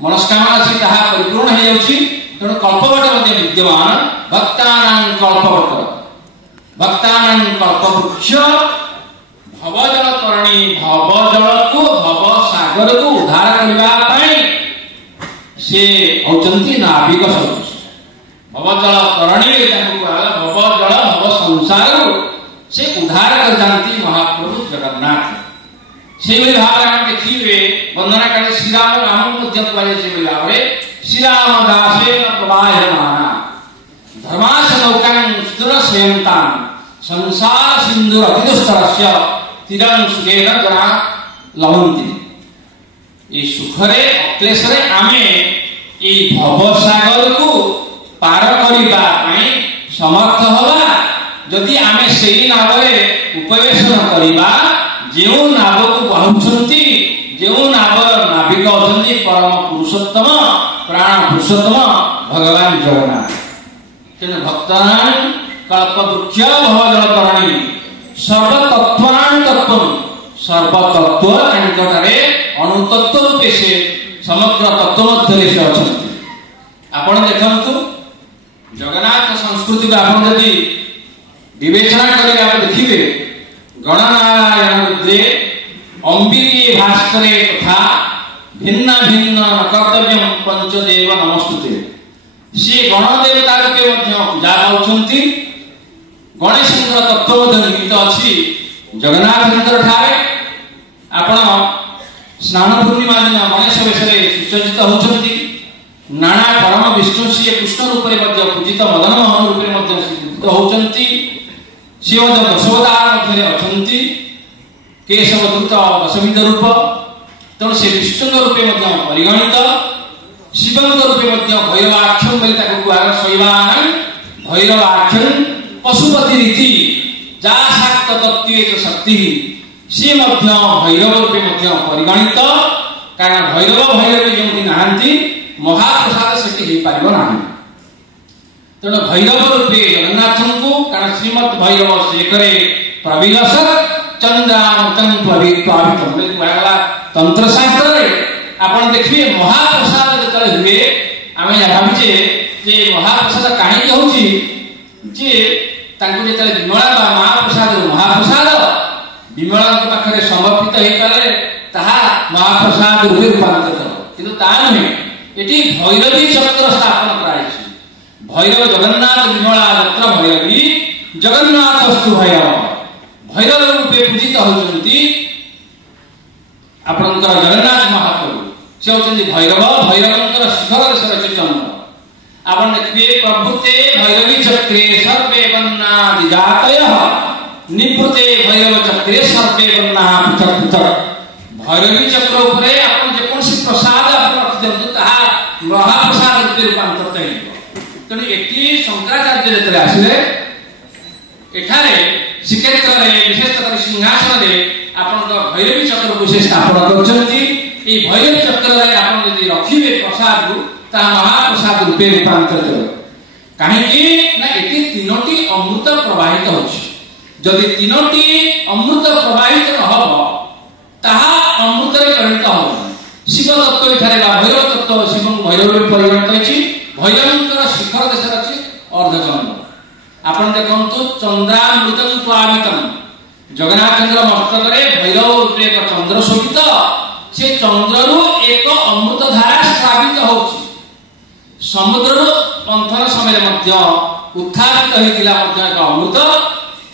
मनस्कामना अच्छी जहाँ परिपूर्ण हो जाऊँगी। तेणु कल्पवट मध्य विद्यमान भक्तानां कल्पवट भक्तानां कल्पवृक्ष भवजल तरणी भवजल को भव सागर को उद्धार करने से होचंती नाविक सदृश भवजल तरणी भवजल भव संसार से उद्धार कर जानती महाप्रभु जगन्नाथ। से भाव में देखिए वंदना करें श्रीराम राम मध्य से भाव श्रीराम दासेन प्रवाहमाना धर्माश नौकां सुदूर स्वयंतां संसार सिंधुर अतिदुस्तरस्य तीरं सुखेन जना लभन्ति। ये सुखरे अक्लेशरे आमे ये भवसागर को पार करिबा पई समर्थ हवा जदि आमे सेही नावरे उपवेशन करिबा जेउ नाव को बहुछंती जेउ नावर नाविक अछंती परम पुरुषोत्तम प्राण पुरुषोत्तम भगवान जगन्नाथ। तेणु भक्तानां कल्पवृक्ष भवजल तरणी सर्वतत्वान तत्व सर्वतत्व निकटरे अणुतत्व रूपे से समग्र तत्व मध्य से अछंती। आपण देखंतु जगन्नाथ संस्कृति को आपण यदि विवेचना करेंगे आप देखिए गणनारायण रुद्रे अंबिके भास्करे तथा भिन्न भिन्न कर्तव्य पंचदेव नमस्तुते। से गणदेवता रूपे पूजा पाउछंती। गणेश तत्व निहित अच्छी जगन्नाथ ठारे आपण स्नान पूर्णिमा दिन गणेश वेश सुसज्जित होती नाना परम विष्णु सी कृष्ण रूप में पूजित मदन मोहन रूप में पूजित होती। सी दशवतार मध्य अच्छा केशव दूत दशविध रूप तेणु से विष्णु रूपे परिगणित शिव रूपे भैरवाक्षम शैवान भैरवाक्षम पशुपति रीति जा शाक्त तत्व शक्ति सी भैरव रूपे परिगणित कारण भैरव भैरवी जो नहांती महाप्रसाद से पार। तेणु भैरव रूपे जगन्नाथ को कारण श्रीमद भैरव शेखरे प्रविलस चंद्रामतम कहला तंत्र शास्त्र आपण देखिए महाप्रसाद जो हुए आम भाविचे जे महाप्रसाद कहीं होची विमला महाप्रसाद महाप्रसाद विमला पाखे समर्पित हो पारे ताहा महाप्रसाद रूपे रूपांतरित किंतु ता नुहे ये भैरवी चक्र स्थापन कराई भैरव जगन्नाथ विमला जत्र भैरवी जगन्नाथस्तु भैरव भैरव रूपे पूजित होती आपणकर जगन्नाथ महाप्रभु से होती भैरव भैरवंकर शिखर सरची चंद्र आपण देखिए प्रभुते भैरवी चक्रे सर्वे वन्ना विजातय निवृते भैरव चक्रे सर्वे वन्ना पृथक पृथक भैरवी चक्र उपरे आपण जेकोसी प्रसाद आपण रखि दियंतु ताहा महाप्रसाद रूपे रूपांतरित हेबो तेणु एटी शंकराचार्य जेतरे आसिले एठारे श्रीक्षेत्र में विशेषकर सिंहासन में आपण भैरवी चक्र को से स्थापन करछंती ए भैरवी चक्र रे आपण यदि रखिबे प्रसाद को ता महाप्रसाद रूपे रूपांतरित हो काहेकि ना एटी तीनोटी अमृत प्रवाहित होछि जदि तीनोटी अमृत प्रवाहित रहबो ताहा अमृत रे परिणत हो शिव तत्व इठारे भैरव तत्व शिव भैरव रे परिणत होछि भैरवंकर शिखर देश अछि अर्धचंद्र आपण देखंतु चंद्रामृतम स्वामितम जगन्नाथ चंद्र मस्तक रे भैरव रूपे एक चंद्र शोभित से चंद्र रु एक अमृत धारा स्रावित होछि समुद्र मंथन समय मध्य उत्थापित होइतिला मध्य एक अमृत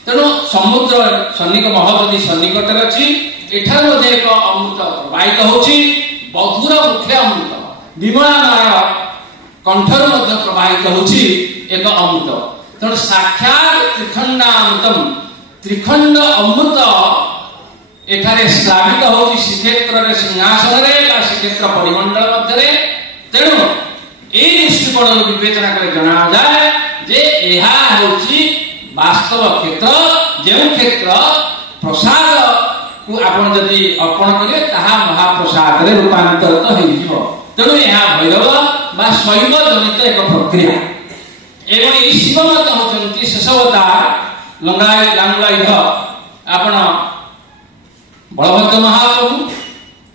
तेणु समुद्र सन्निक महदि सन्निकट अछि एठार मध्ये एक अमृत प्रवाहित होछि बधुर मुख्य अमृत विमला नारायण कंठर मध्य प्रवाहित होछि एक अमृत तेणु साक्षात त्रिखंडामृतम त्रिखंड अमृत एठारे स्रावित होछि श्रीक्षेत्र रे सिंहासन रे बा श्रीक्षेत्र परिमंडल मध्य रे तेणु ए दृष्टिकोण विवेचना करे जना जाय जे एहा होछि वास्तव क्षेत्र जे क्षेत्र प्रसाद को आपण जदि अर्पण करिए ताहा महाप्रसाद रे रूपांतरित होइजिवो तेणु एहा भैरव बा शैव जनित एक प्रक्रिया एवं ई शिव मत होचंती शेषवतार लंगाई लांगलाई आपण बलभद्र महाप्रभु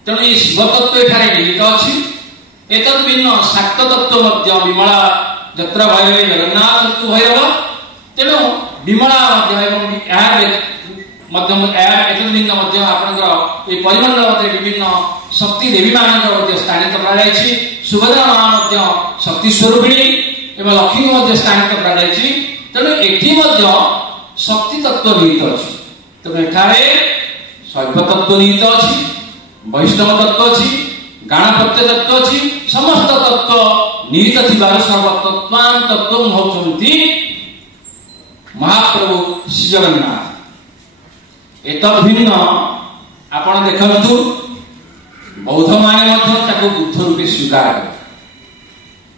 तेणु ई शिव तत्व एठारे निहित अछि एतद् भिन्न शाक्त तत्व मध्य विमला जत्र भैरवे जगन्नाथ भैरव तेणु विमला मध्य एवं मध्यम एतद् भिन्न मध्य आपणकर ए परिमंडल मध्य विभिन्न शक्ति देवी मानक मध्य स्थानित करा जायछि सुभद्रा मां मध्य शक्ति स्वरूपिणी एवं लक्ष्मी मध्य स्थानित करा जायछि तेणु एठी मध्य शक्ति तत्व निहित अछि तेणु एठारे शैव तत्व निहित अछि वैष्णव तत्व अछि गाणपत्य तत्व अछि समस्त तत्व निहित थिबार सर्वतत्वान तत्व होचंती महाप्रभु श्री जगन्नाथ एतद् भिन्न आपण देखंतु बौद्ध माने मध्य ताको बुद्ध रूपे स्वीकार करे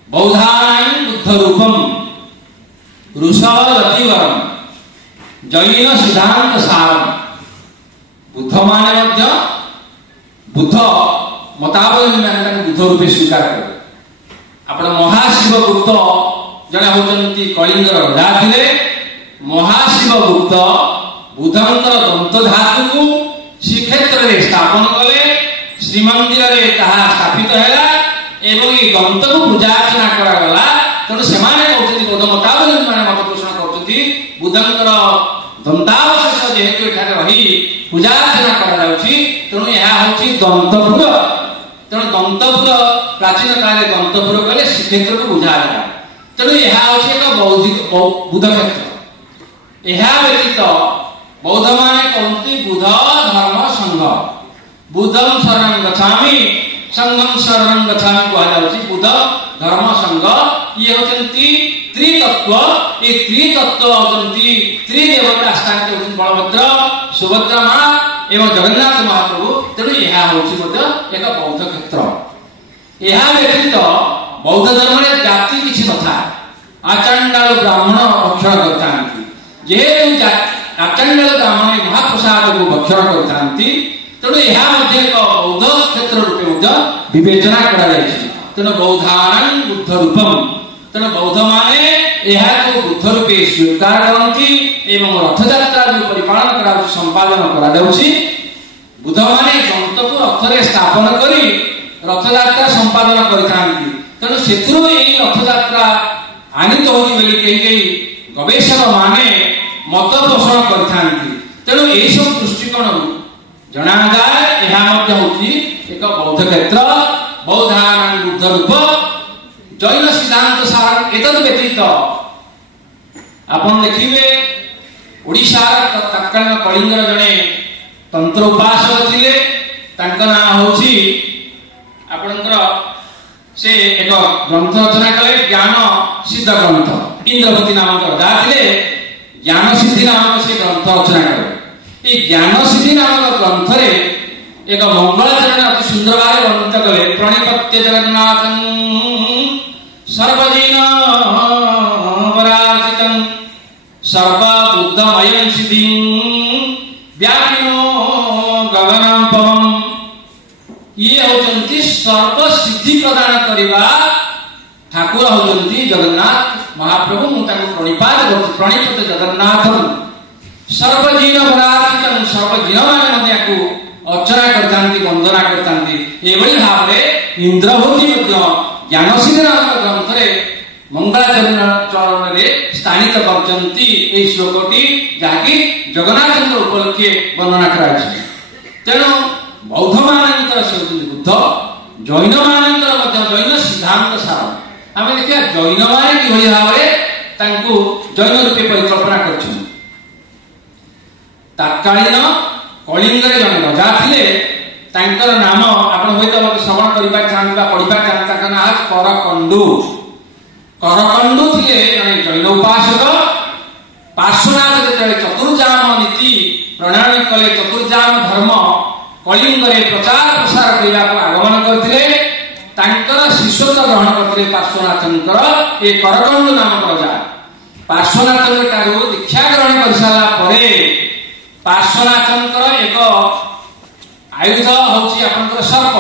बौद्धानां बुद्ध रूपम ऋषभ रतिवरम जैन सिद्धांत सारम बुद्ध माने मध्य बुद्ध मतावलंबी माने ताको बुद्ध रूपे स्वीकार करे आपण महाशिव गुप्त जने होचंती कलिंगर राजा थिले महाशिव गुप्त बुद्धंकर दंत धातु को श्रीक्षेत्र रे स्थापन कले श्रीमंदिर रे ताहा स्थापित हैला एवं ई दंत को पूजा अर्चना करा गला तेणु सेमाने कहउछथि बौद्ध मतावलंबी माने मत पोषण करउछथि बुद्धंकर दंतावशेष जेहेतु एठारे रही पूजा अर्चना करा जाउछि तेणु एहा होछि दंतपुर तेणु दंतपुर प्राचीन काले दंतपुर कले श्रीक्षेत्र को बुझा गला तेणु एहा होछि एक बौद्धिक बुद्ध क्षेत्र एहा व्यतीत बौद्ध माने कहती बुद्ध धर्म संघ बुद्धं शरणं गच्छामि संघं शरणं गच्छामि कहा जाउछि बुद्ध धर्म संघ ये होचंती त्रितत्व ए त्रितत्व होचंती त्रिदेवता स्थानित होचंती बलभद्र सुभद्रा मां एवं जगन्नाथ महाप्रभु तेणु एहा होछि मध्य एक बौद्ध क्षेत्र एहा व्यतीत बौद्ध धर्म रे जाति किछि नथा आचार्याल ब्राह्मण भक्षण करतांती जेहेतु आचार्याल ब्राह्मण महाप्रसाद को भक्षण करतांती तेणु यह एक बौद्ध क्षेत्र रूपे विवेचना करा जायछि तेणु बौद्धानां बुद्ध रूपम तेणु बौद्ध माने यह बुद्ध रूपे स्वीकार करती एवं रथयात्रा जो परिपालन करा संपादन करा जाउछि बुद्ध माने जंत को रथ रे स्थापन करी रथयात्रा संपादन करितांती तेणु सेतुरो एई रथयात्रा आनित होई बोली कहि गवेषक माने मत पोषण करितांती तेणु एई सब दृष्टिकोण जना जाए यह मध्य होती एक बौद्ध क्षेत्र बौद्धानां बुद्ध रूप जैन सिद्धांत सार एतद व्यतीत आपण देखिबे ओडिशार तत्कालीन कलिंगर जड़े तंत्र उपासक थिले तांका नाम होची आपनकर से एक ग्रंथ रचना कले ज्ञान सिद्ध ग्रंथ इंद्रपति नामक राजा थिले ज्ञान सिद्धि नामक से ग्रंथ रचना कले ये ज्ञान सिद्धि नामक ग्रंथ रे एक मंगलाचरण अति सुंदर भाव वर्णित कले प्रणिपत्य जगन्नाथ सर्वजीन परार्चितं सर्व बुद्धमयं सिद्धिं व्यापिनो गगनं पवम् ये होचंती सर्व सिद्धि प्रदान करवा ठाकुर होचंती जगन्नाथ महाप्रभु मुताको प्रणिपात करछि प्रणिपत जगन्नाथ सर्वजीन परार्चितं सर्वजीन माने मते याकू अर्चना करतांती वंदना करतांती एवढी भावरे इंद्रभूति मध्य ज्ञानसिद्धि नामक ग्रंथ रे मंगलाचरण रे स्थानित करचंती ए श्लोकटी जाकी जगन्नाथ उपलक्षे वर्णना कराछि तेणु बौद्ध मानकर से बुद्ध जैन मानकर जैन सिद्धांत सार आम देखिए जैन मान कि भाव जैन रूपे परिकल्पना कर तत्कालीन कलिंग जन राजा थे नाम आप श्रवण करवा चाहते पढ़ा चाहते ना करकंडू करकंडू थे जैन उपासक पार्श्वनाथ जो चतुर्जाम नीति प्रणाली कले चतुर्जाम धर्म कलिंग प्रचार प्रसार करने को आगमन करते शिष्यत्व ग्रहण करते पार्श्वनाथ ये करकंडू नामक राजा पार्श्वनाथ दीक्षा ग्रहण कर सारा पार्श्वनाथ एक आयुध हूँ सर्प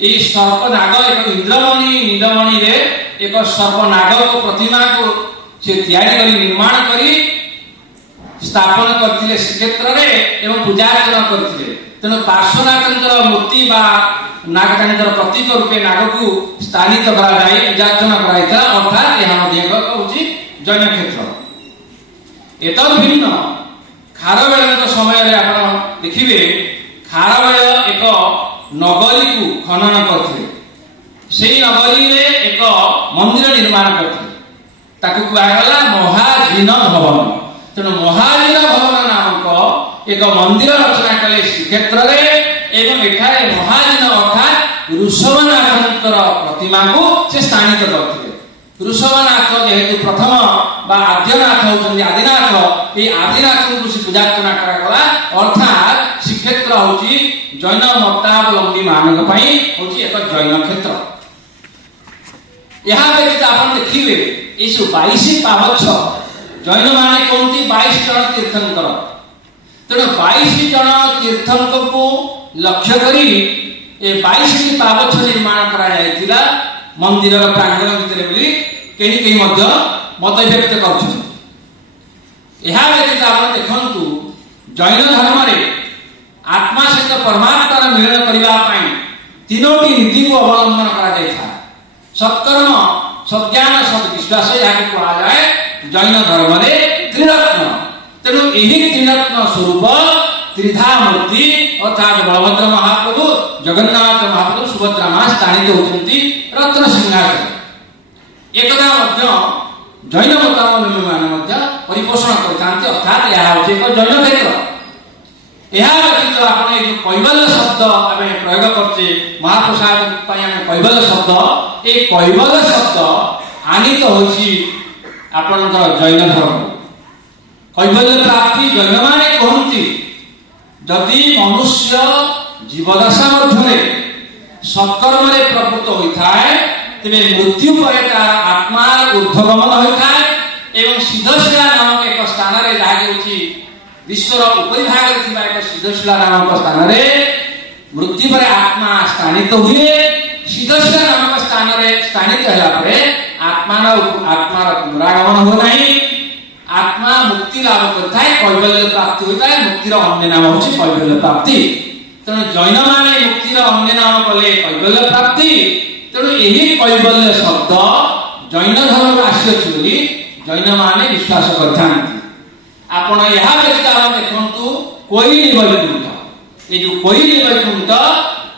ये सर्प नाग एक इंद्रमणि नीलमणि रे एक सर्प नाग को प्रतिमा को से तैयारी कर निर्माण कर स्थापन करते श्रीक्षेत्र में पूजार्चना करते तेणु पार्श्वनाथ मूर्ति नाग प्रतीक रूपे नाग को स्थानित पूजार्चना कराई अर्थात यह हूँ जैन क्षेत्र एत भिन्न खारवेल समय आप देखिए खारवेल एक नगरी को खनन करते से नगरी रे एक मंदिर निर्माण करते कहला महाजीन भवन तेणु महाजीन भवन नामक एक मंदिर रचना कले श्रीक्षेत्र एठारे महाजीन अर्थात ऋषभनाथ प्रतिमा को से स्थानित करते ऋषभनाथ जेहेतु प्रथम आद्यनाथ होती आदिनाथ ये आदिनाथ को से पूजार्चना करागला अर्थात श्रीक्षेत्र हूँ जैन मतावलंबी मान हूँ एक जैन क्षेत्र यहाँ व्यतीत आप देखिए ये सब 22 पावछ जैन माने कहते 22 जन तीर्थंकर तेणु 22 जन तीर्थंकर को लक्ष्य करी ये 22 पावछ निर्माण करा मंदिर प्रांगण भितर बोली कहीं कहीं मत व्यक्त कर व्यतीत आप देखु जैन धर्म आत्मा सहित परमात्मार मिलन करने तीनोटी नीति को अवलंबन करा सत्कर्म सज्ञान सद्विश्वास यहाँ कहुए जैन धर्म त्रिरत्न तेणु यही त्रिरत्न स्वरूप त्रिधा मूर्ति अर्थात बलभद्र महाप्रभु जगन्नाथ महाप्रभु सुभद्रा मां स्थानित होती रत्न सिंहासन एकदा जैन मतावलंबी मान परिपोषण करते अर्थात यह हूँ एक जैन क्षेत्र यह व्यतीत आप कैवल्य शब्द आम प्रयोग करते महाप्रसाद कैवल्य शब्द ये कैवल्य शब्द आनीत होकर जैन धर्म कैवल्य प्राप्ति जैन माने कहती जदि मनुष्य जीवदशा मध्य सत्कर्म प्रवृत्त होता है तेरे मृत्यु पर आत्मा ऊर्ध्वगमन होता है एवं सिद्धशिला नामक एक स्थान जहाँकि विश्वर उपरी भाग एक सिद्धशिला नामक स्थान मृत्यु पर आत्मा स्थानित हुए सिद्धशिला नामक स्थान स्थानित होगा आत्मार पुनरागमन हो नहीं आत्मा मुक्ति लाभ करता है कैवल्य प्राप्ति होता है मुक्तिर अन्य नाम हूँ कैवल्य प्राप्ति तेणु जैन माने मुक्तिर अन्य नाम कले कैवल्य प्राप्ति तेणु यही कैवल्य शब्द जैन धर्म आसी बोली जैन माने विश्वास करते आपण यह व्यतीत आप देखु कोईली वैकुंठ ये जो कोईली वैकुंठ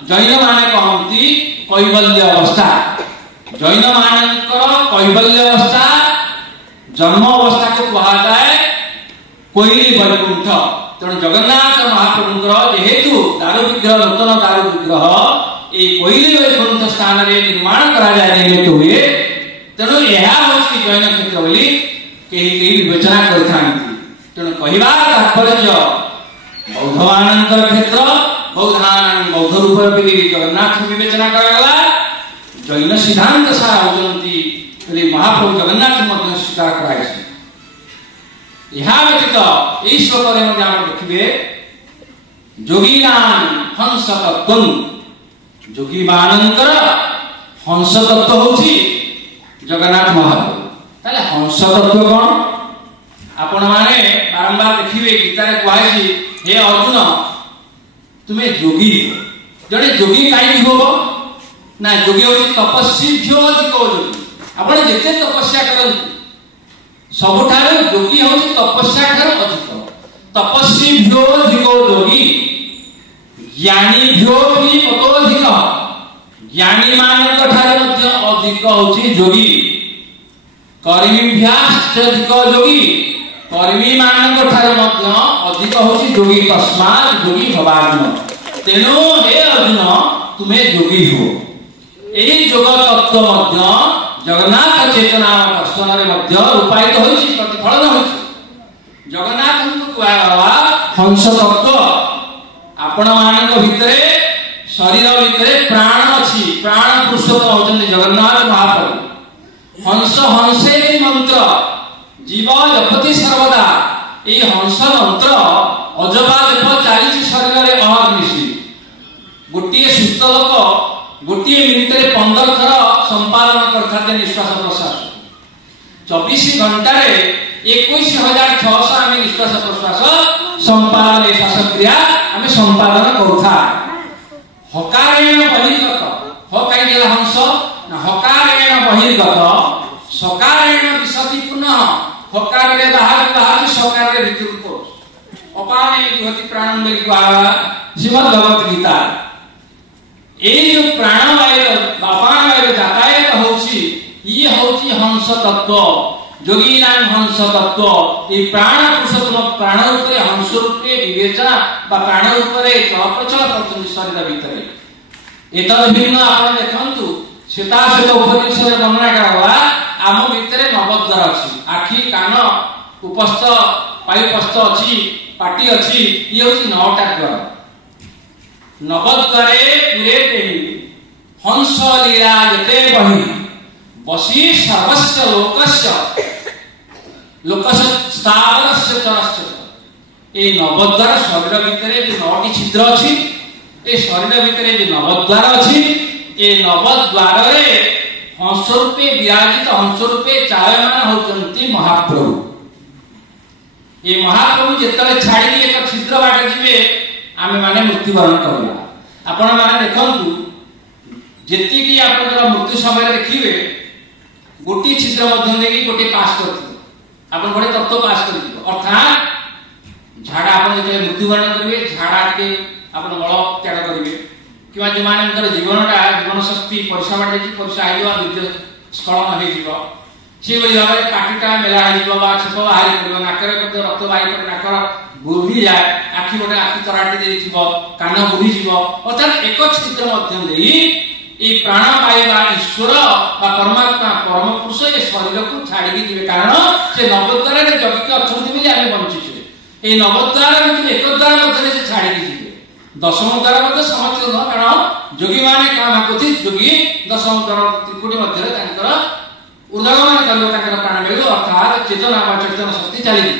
जैन माने कहती कैवल्य अवस्था जैन मानकर कैवल्य अवस्था जन्म अवस्था को कहा जाए कोइली वैकुंठ तेणु जगन्नाथ महाप्रभुंकर जेहेतु दारु विग्रह नूतन दारु विग्रह ये कोइली वैकुंठ स्थान में निर्माण करा जाए निर्मित हुए तेणु यह हूँ जैन क्षेत्र बोली कहीं विवेचना करते तेणु कहवा तात्पर्य बौद्धमानंतर क्षेत्र बौद्ध रूप जगन्नाथ विवेचना करागला जैन सिद्धांत सारा होती महाप्रभु जगन्नाथ स्वीकार कराई व्यतीत यही श्लोक देखिए योगीनां हंस तत्व योगी मानकर हंस तत्व होची जगन्नाथ महाप्रभु ताले हंस तत्व कौन आपण माने बारंबार देखिए गीता रे कहैछि हे अर्जुन तुम्हें योगी जड़े योगी कहीं हो ना योगी होची तपस्वी भ्यो अधिक योगी आपण जेते तपस्या करन सबुठार योगी होची तपस्या ठार अधिक तपस्वी भ्यो अधिक योगी ज्ञानी भ्यो भी ततोधिक ज्ञानी मानक ठार मध्य अधिक होची योगी कर्मीभ्याश्चधिक योगी कर्मी मानक ठार मध्य अधिक होची योगी तस्मात् योगी भवार्जुन तेणु हे अर्जुन तुम्हें योगी हो यही योग तत्व मध्य जगन्नाथ चेतना दर्शन रे मध्य रूपायित होइछि प्रतिफलन होइछि जगन्नाथ को कहवा हंस तत्व आपण मानक भितरे शरीर भितरे प्राण अछि प्राण पुरुषोत्तम होचନ୍ତି जगन्नाथ महाप्रभु हंस हंसे मंत्र जीव जपति सर्वदा ये हंस मंत्र अजबा जप चली शरीर में अहर्निशी गोटे सुस्थ लोक गोटे मिनिट 15 थर संपादन करते निश्वास प्रश्वास 24 घंटा 21,600 आम निश्वास प्रश्वास संपादन श्वासक्रिया आम संपादन करूथा हकारेण बहिर्गत ह कहीं हंस ना हकारेण बहिर्गत सकारेण विशति पुनः हकार रे बाहर बाहर सकार रे भीतर को अपाने विभूति प्राण श्रीमद् भगवत गीता ये जो प्राणवायु अपान वायु यातायात होची ये होची हंस तत्व योगीनां हंस तत्व ये प्राण पुरुषोत्तम प्राण रूपे हंस रूपे विवेचना बा प्राण रूपे चलप्रचल करछन शरीर भितरे एतद भिन्न आपण देखंतु श्वेताश्वेत उपनिषद वर्णना करावा आम भितरे नवद्वार अछि आखि कान उपस्थ वायुपस्थ अछि पाटी अछि ये होची 9टा द्वार नवद्वारे पुरे देहि हंस लीला यते बहि बसी सर्वस्य लोकस्य स्थावरस्य चरस्य ए नवद्वार शरीर भितरे जो 9टी छिद्र अछि ए शरीर भितरे जो नवद्वार अछि ए नवद्वार रे हंस रूपे विराजित हंस रूपे चायमान होचंती महाप्रभु ए महाप्रभु जेतले छाड़ी एक छिद्र बाटे जिवे आमे माने मृत्युवरण करला आपण माने देखंतु जेति की आपनकर मृत्यु समय देखिबे गोटी छिद्र मध्य देकी गोटी पास करथि आपण बडे तत्व पास करथि अर्थात झाड़ा आपण जे मृत्युवरण करिवे झाड़ा के आपण मल त्याग करिवे किबा जे मानकर जीवनटा जीवन शक्ति परिसा बाटे जी परिसा आइबा विद्युत स्खलन हे जीव से बली भाबे काटिटा मेला हे जीव बा छप बाहर करबो नाकरे कत रक्त बाहर कर नाकर बुढ़ी जाए आखि गोटे आखि तराटी देथिब कान बुढ़ी जीव अर्थात एक छिद्र मध्य देई ए प्राण पाइबा ईश्वर बा परमात्मा परम पुरुष ए शरीर को छाड़ी के दिबे कारण से नवद्वार रे जगत के अछंती मिले आमे बंची छे ए नवद्वार भितर एक द्वार मध्य से छाड़ी के दिबे दशम द्वार मध्य समस्त न कारण योगी माने काम कथि योगी दशम द्वार त्रिकुटी मध्य रे तांकर उदागमन करबो तांकर प्राण मिलु अर्थात चेतना बा चेतन शक्ति चली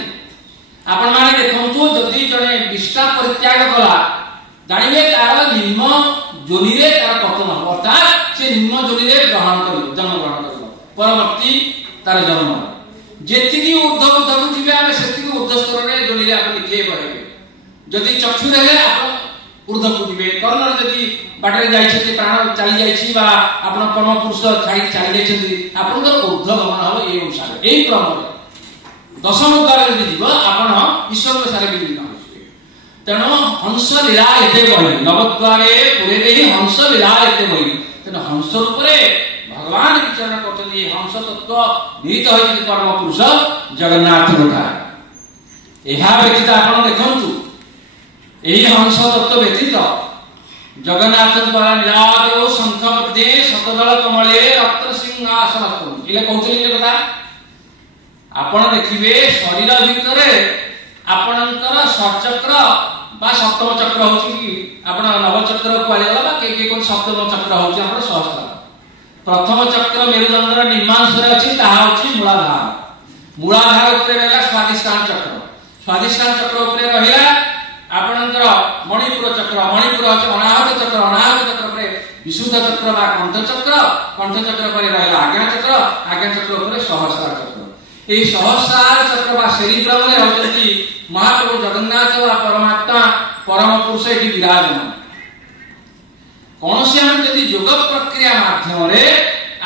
आपण माने देखंतु जदि जने विष्टा परित्याग कला जानिबे तार निम्न जोनि रे तार पतन हो अर्थात से निम्न जोनि रे ग्रहण करियो जन्म ग्रहण करियो परवर्ती तार जन्म जेति की उद्धव जिबे आमे सेति की उद्धव स्तर रे जोनि रे आपण लिखे परबे जदि चक्षु रे आपण ऊर्ध्व को जिबे कर्ण जदि बाटरे जाई छथि प्राण चली जाई छी बा आपण परम पुरुष छाड़ी चली जाई छथि आपण को ऊर्ध्व गमन हो ए अनुसार ए क्रम रे दशम द्वार यदि जीव आपण ईश्वर के सारे विलीन हो तेणु हंस लीला एते बहि नवद्वारे पुरे देहि हंस लीला एते बहि तेणु हंस रूपरे भगवान विचरण करते हंस तत्व निहित होइति परम पुरुष जगन्नाथ गोटा ଏହା ବ୍ୟତୀତ ଆପଣ ଦେଖନ୍ତୁ ଏହି ହଂସ ତତ୍ତ୍ୱ ବ୍ୟତୀତ ଜଗନ୍ନାଥ ନୀଳାଦେବ ଶଙ୍ଖ ମଧ୍ୟରେ ଶତଦଳ କମଳେ ରକ୍ତ ସିଂହାସନ ଇଲେ କହୁଥିଲେ କଥା। ଆପଣ ଦେଖିବେ ଶରୀର ଭିତରେ ଆପଣଙ୍କର ଷଟଚକ୍ର বা সপ্তম চক্র হচ্ছে কি আপনার নবচক্র কুয়াগলা বা কে কোন সপ্তম চক্র হচ্ছে আপনার সহস্রার। প্রথম চক্র মেরুদণ্ডর নিম্নাংশে আছে তাহা হচ্ছে মূলাধার। মূলাধার উপরে রহিলা স্বাধিষ্ঠান চক্র। স্বাধিষ্ঠান চক্র উপরে রহিলা আপনার মণিপুর চক্র। মণিপুর হচ্ছে অনাহত চক্র। অনাহত চক্র উপরে বিশুদ্ধ চক্র বা কণ্ঠচক্র। কণ্ঠচক্র পরে রহিলা আজ্ঞা চক্র। আজ্ঞা চক্র উপরে সহস্রার চক্র। এই সহস্রার চক্র বা সেরিব্রমে হচ্ছে মহাপ্রভু জগন্নাথ বা পরমাত্মা পরম পুরুষ এটি বিরাজমান। কৌশি আমি যদি যোগ প্রক্রিয়া মাধ্যমে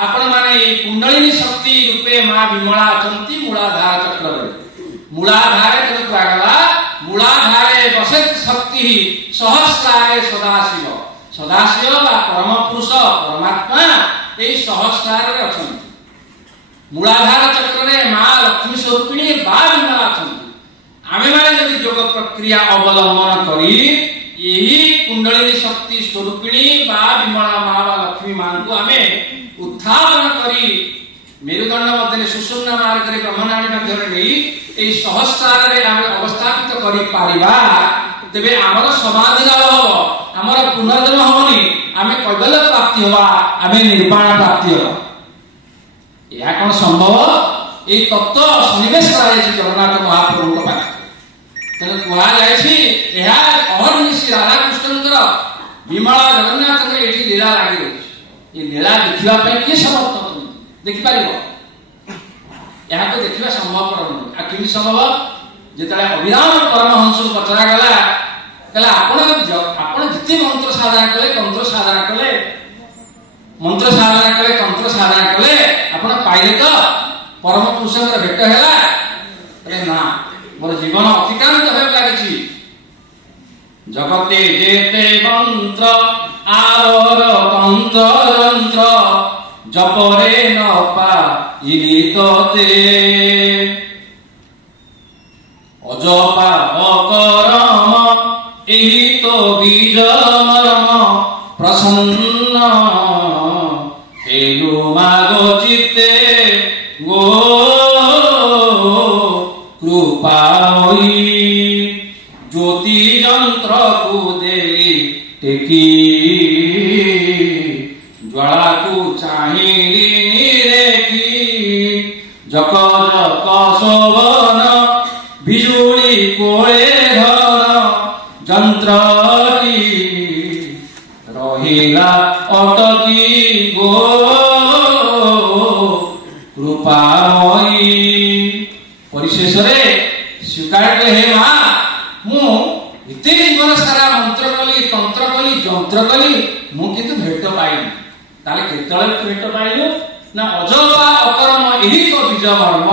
আপন মানে এই কুণ্ডলিনী শক্তি রূপে মা বিমলা অଛନ୍ତି মূলাধার চক্রে। মূলাধারে যদি কুয়াগলা মূলাধারে বসে শক্তি সহস্রারে সদাশিব। সদাশিব বা পরম পুরুষ পরমাত্মা এই সহস্রারে অଛନ୍ତି। মূলাধার চক্রে মা লক্ষ্মী স্বরূপিণী বা বিমলা অଛନ୍ତି। আমি মানে যদি যোগ প্রক্রিয়া অবলম্বন করি এই কুণ্ডলিনী শক্তি স্বরূপিণী বা বিমলা মা বা লক্ষ্মী মাଙ୍କୁ আমি উত্থাপন করি মেরুদণ্ড মধ্যে সুষুম্না মার্গরে ব্রহ্মনালী মধ্যে নেই এই সহস্রারে আমি অবস্থাপিত করি পারিবা তেবে আমার সমাধি লাভ হব, আমার পুনর্জন্ম হবনি, আমি কৈবল্য প্রাপ্তি হবা, আমি নির্বাণ প্রাপ্তি হবা। ଏହା କଣ ସମ୍ଭବ? এই তত্ত্ব সন্নিবেশ করা হয়েছে জগন্নাথ মহাপ্রভুଙ୍କ ପାଖରେ। ତେଣୁ କୁହାଯାଇଛି ଏହା ଅହର୍ନିଶି ଶ୍ରୀ ରାଧାକୃଷ୍ଣଙ୍କର ବିମଳା ଜଗନ୍ନାଥଙ୍କର ଏଠି ଲୀଳା ଲାଗି ରହିଛି। ଏ ଲୀଳା ଦେଖିବା ପାଇଁ କିଏ ସମର୍ଥ ଅଛନ୍ତି? ଦେଖିପାରିବ? ଏହାକୁ ଦେଖିବା ସମ୍ଭବପର ନୁହେଁ। ଆଉ କେମିତି ସମ୍ଭବ? ଯେତେବେଳେ ଅଭିରାମ ପରମହଂସଙ୍କୁ ପଚରାଗଲା କହିଲା ଆପଣ ଯେତେ ମନ୍ତ୍ର ସାଧନା କଲେ ତନ୍ତ୍ର ସାଧନା କଲେ ମନ୍ତ୍ର ସାଧନା କଲେ ତନ୍ତ୍ର ସାଧନା କଲେ ଆପଣ ପାଇଲେ ତ ପରମ ପୁରୁଷଙ୍କର ଭେଟ ହେଲା? ନା, ମୋର ଜୀବନ ଅତିକ୍ରାନ୍ତ ହେବାକୁ ଲାଗିଛି। ଜଗତେ ଯେତେ ମନ୍ତ୍ର ଆର ତନ୍ତ୍ର ଯନ୍ତ୍ର ଜପରେ ନ ପାଇଲି ତତେ ଅଜପା ଅକରମ ଏହି ତ ବୀଜ ମରମ ପ୍ରସନ୍ନ ହେଲୁ ମାଗ ଚିତେ গো কৃপাময়ী জ্যোতি যন্ত্রকু দেই টেকি জ্বালাকু চাহিলি নিরেখি জক জক শোভন বিজুলি কোয়ে ধন যন্ত্রটি রহিলা অটকি গো কৃপাময়ী। পরিশেষরে স্বীকার কলে হে মা মু এতে জীবন সারা মন্ত্র কলি তন্ত্র কলি যন্ত্র কলি মু কিন্তু ভেট পাইনি। তাহলে কেতବେଳେ ভেট পাইলু না অজপা অকর্ম ଏହି ତ বীজ মর্ম।